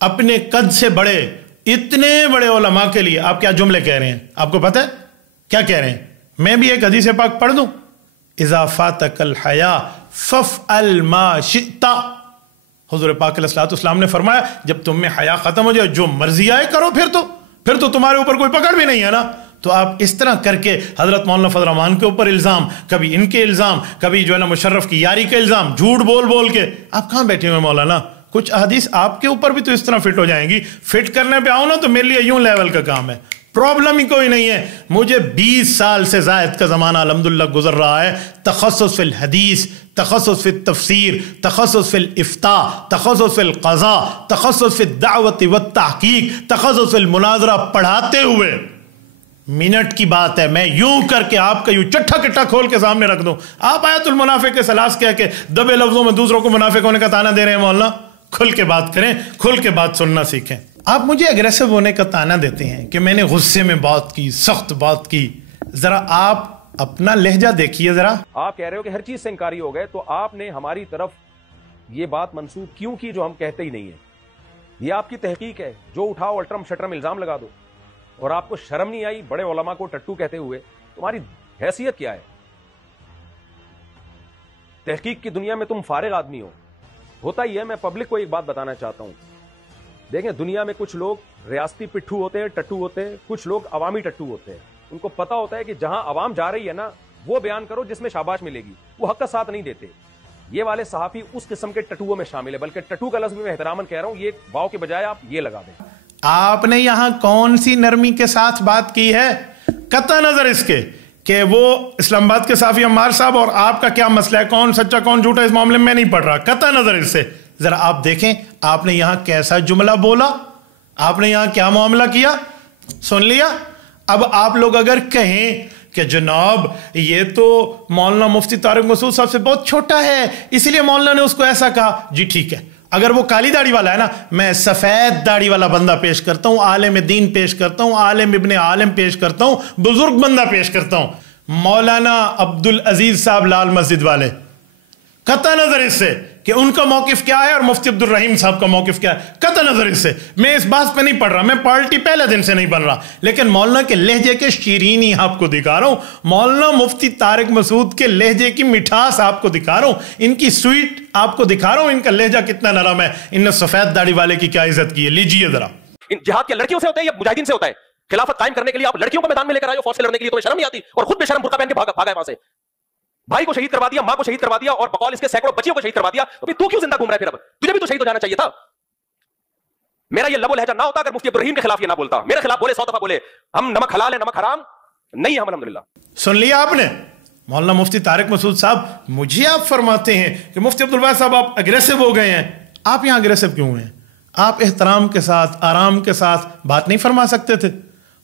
اپنے قد سے بڑے اتنے بڑے علماء کے لیے آپ کیا جملے کہہ رہے ہیں؟ آپ کو پتہ ہے کیا کہہ رہے ہیں؟ میں بھی ایک حدیث پاک پڑھ دوں، اذا فاتک الحیا فافعل ما شئت. حضور پاک علیہ السلام نے فرمایا جب تم میں حیا ختم ہو جائے جو مرضی آئے کرو، پھر تو تمہارے اوپر کوئی پکڑ بھی نہیں ہے نا. تو آپ اس طرح کر کے حضرت مولانا فضل الرحمان کے اوپر الزام، کبھی ان کے الزام، کبھی جو ہے نا مشرف کی یاری کے الزام، جھوٹ بول کے آپ کہاں بیٹھے ہوئے مولانا؟ کچھ احادیث آپ کے اوپر بھی تو اس طرح فٹ ہو جائیں گی. فٹ کرنے پہ آؤ نا تو میرے لیے یوں لیول کا کام ہے، پرابلم ہی کوئی نہیں ہے. مجھے 20 سال سے زائد کا زمانہ الحمدللہ گزر رہا ہے، تخصص فی الحدیث، تخصص فی التفسیر، تخصص فی الافتاء، تخصص فی القضاء، تخصص فی الدعوت والتحقیق، تخصص فی المناظرہ پڑھاتے ہوئے منٹ کی بات ہے میں یوں کر کے آپ کا یوں چٹھا کٹھا کھول کے سامنے رکھ دوں. آپ آیت المنافق کے سلاس کہہ کے دبے لفظوں میں دوسروں کو منافق ہونے کا طعنہ دے رہے ہیں. مولانا کھل کے بات کریں، کھل کے بات سننا سیکھیں. آپ مجھے اگریسو ہونے کا طعنہ دیتے ہیں کہ میں نے غصے میں بات کی، سخت بات کی. ذرا آپ اپنا لہجہ دیکھیے. ذرا آپ کہہ رہے ہو کہ ہر چیز سے انکاری ہو گئے، تو آپ نے ہماری طرف یہ بات منسوخ کیوں کی جو ہم کہتے ہی نہیں ہیں؟ یہ آپ کی تحقیق ہے، جو اٹھاؤ الٹرم شٹرم الزام لگا دو. اور آپ کو شرم نہیں آئی بڑے علماء کو ٹٹو کہتے ہوئے؟ تمہاری حیثیت کیا ہے؟ تحقیق کی دنیا میں تم فارغ آدمی ہو. ہوتا ہی ہے. میں پبلک کو ایک بات بتانا چاہتا ہوں، دیکھیں دنیا میں کچھ لوگ ریاستی پٹھو ہوتے ہیں، ٹٹو ہوتے ہیں، کچھ لوگ عوامی ٹٹو ہوتے ہیں. ان کو پتا ہوتا ہے کہ جہاں عوام جا رہی ہے نا وہ بیان کرو جس میں شاباش ملے گی، وہ حق کا ساتھ نہیں دیتے. یہ والے صحافی اس قسم کے ٹٹوؤں میں شامل ہے، بلکہ ٹٹو کا لفظ میں احتراماً کہہ رہا ہوں، یہ واو کے بجائے آپ یہ لگا دیں. آپ نے یہاں کون سی نرمی کے ساتھ بات کی ہے؟ قطع نظر اس کے کہ وہ اسلام آباد کے صحافی عمار صاحب اور آپ کا کیا مسئلہ ہے، کون سچا کون جھوٹا، اس معاملے میں نہیں پڑھ رہا. قطع نظر اس سے ذرا آپ دیکھیں آپ نے یہاں کیسا جملہ بولا، آپ نے یہاں کیا معاملہ کیا، سن لیا. اب آپ لوگ اگر کہیں کہ جناب یہ تو مولانا مفتی طارق مسعود صاحب سے بہت چھوٹا ہے اس لیے مولانا نے اس کو ایسا کہا، جی ٹھیک ہے. اگر وہ کالی داڑھی والا ہے نا، میں سفید داڑھی والا بندہ پیش کرتا ہوں، عالم دین پیش کرتا ہوں، عالم ابن عالم پیش کرتا ہوں، بزرگ بندہ پیش کرتا ہوں، مولانا عبدالعزیز صاحب لال مسجد والے. قطع نظر اس سے کہ ان کا موقف کیا ہے اور مفتی عبد الرحیم صاحب کا موقف کیا ہے، قطع نظر اس سے میں اس بات پہ نہیں پڑھ رہا، میں پارٹی پہلے دن سے نہیں بن رہا، لیکن مولانا کے لہجے کے شیرینی آپ کو دکھا رہا ہوں، مولانا مفتی طارق مسعود کے لہجے کی مٹھاس آپ کو دکھا رہا ہوں، ان کی سویٹ آپ کو دکھا رہا ہوں، ان کا لہجہ کتنا نرم ہے. ان نے سفید داڑھی والے کی کیا عزت کی ہے. لیجیے ذرا. جہاد کیا لڑکیوں سے ہوتا ہے یا مجاہدین سے ہوتا ہے؟ خلافت قائم کرنے کے لیے آپ لڑکیوں کو میدان میں لے کر آئے ہو، فوج سے لڑنے کے لیے، تمہیں شرم نہیں آتی؟ اور خود بے شرم برقع پہن کے بھاگا ہے وہاں سے. بھائی کو شہید کروا دیا، ماں کو شہید کروا دیا، اور بقول اس کے سینکڑوں بچیوں کو شہید کروا دیا، تو پھر تو کیوں زندہ گھوم رہا ہے؟ پھر اب تجھے بھی تو شہید ہو جانا چاہیے تھا. میرا یہ لب و لہجہ نہ ہوتا اگر مفتی ابراہیم کے خلاف یہ نہ بولتا. میرے خلاف بولے 100 دفعہ بولے، ہم نمک حلال ہے نمک حرام نہیں ہے ہم الحمدللہ. سن لیا آپ نے؟ مولانا مفتی طارق مسعود صاحب مجھے آپ فرماتے ہیں کہ مفتی عبدالواحد صاحب آپ اگریسو ہو گئے ہیں. آپ یہاں اگریسو کیوں ہیں؟ آپ احترام کے ساتھ آرام کے ساتھ بات نہیں فرما سکتے تھے؟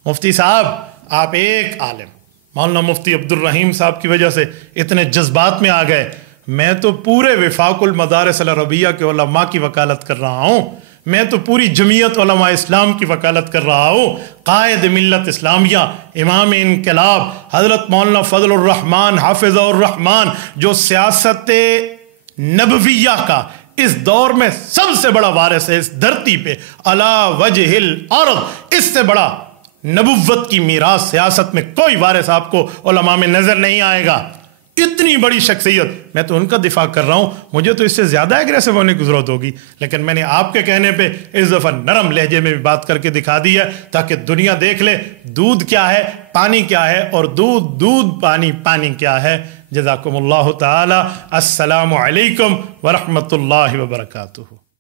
مفتی صاحب آپ ایک عالم مولانا مفتی عبد الرحیم صاحب کی وجہ سے اتنے جذبات میں آ گئے. میں تو پورے وفاق المدارس العربیہ کے علماء کی وکالت کر رہا ہوں، میں تو پوری جمعیت علماء اسلام کی وکالت کر رہا ہوں. قائد ملت اسلامیہ، امام انقلاب حضرت مولانا فضل الرحمان حافظ الرحمان، جو سیاست نبویہ کا اس دور میں سب سے بڑا وارث ہے اس دھرتی پہ علی وجہ الارض. اس سے بڑا نبوت کی میراث سیاست میں کوئی وارث آپ کو علماء میں نظر نہیں آئے گا. اتنی بڑی شخصیت، میں تو ان کا دفاع کر رہا ہوں، مجھے تو اس سے زیادہ ایگریسو ہونے کی ضرورت ہوگی، لیکن میں نے آپ کے کہنے پہ اس دفعہ نرم لہجے میں بھی بات کر کے دکھا دی ہے تاکہ دنیا دیکھ لے دودھ کیا ہے، پانی کیا ہے، اور دودھ پانی کیا ہے. جزاکم اللہ تعالی. السلام علیکم ورحمۃ اللہ وبرکاتہ.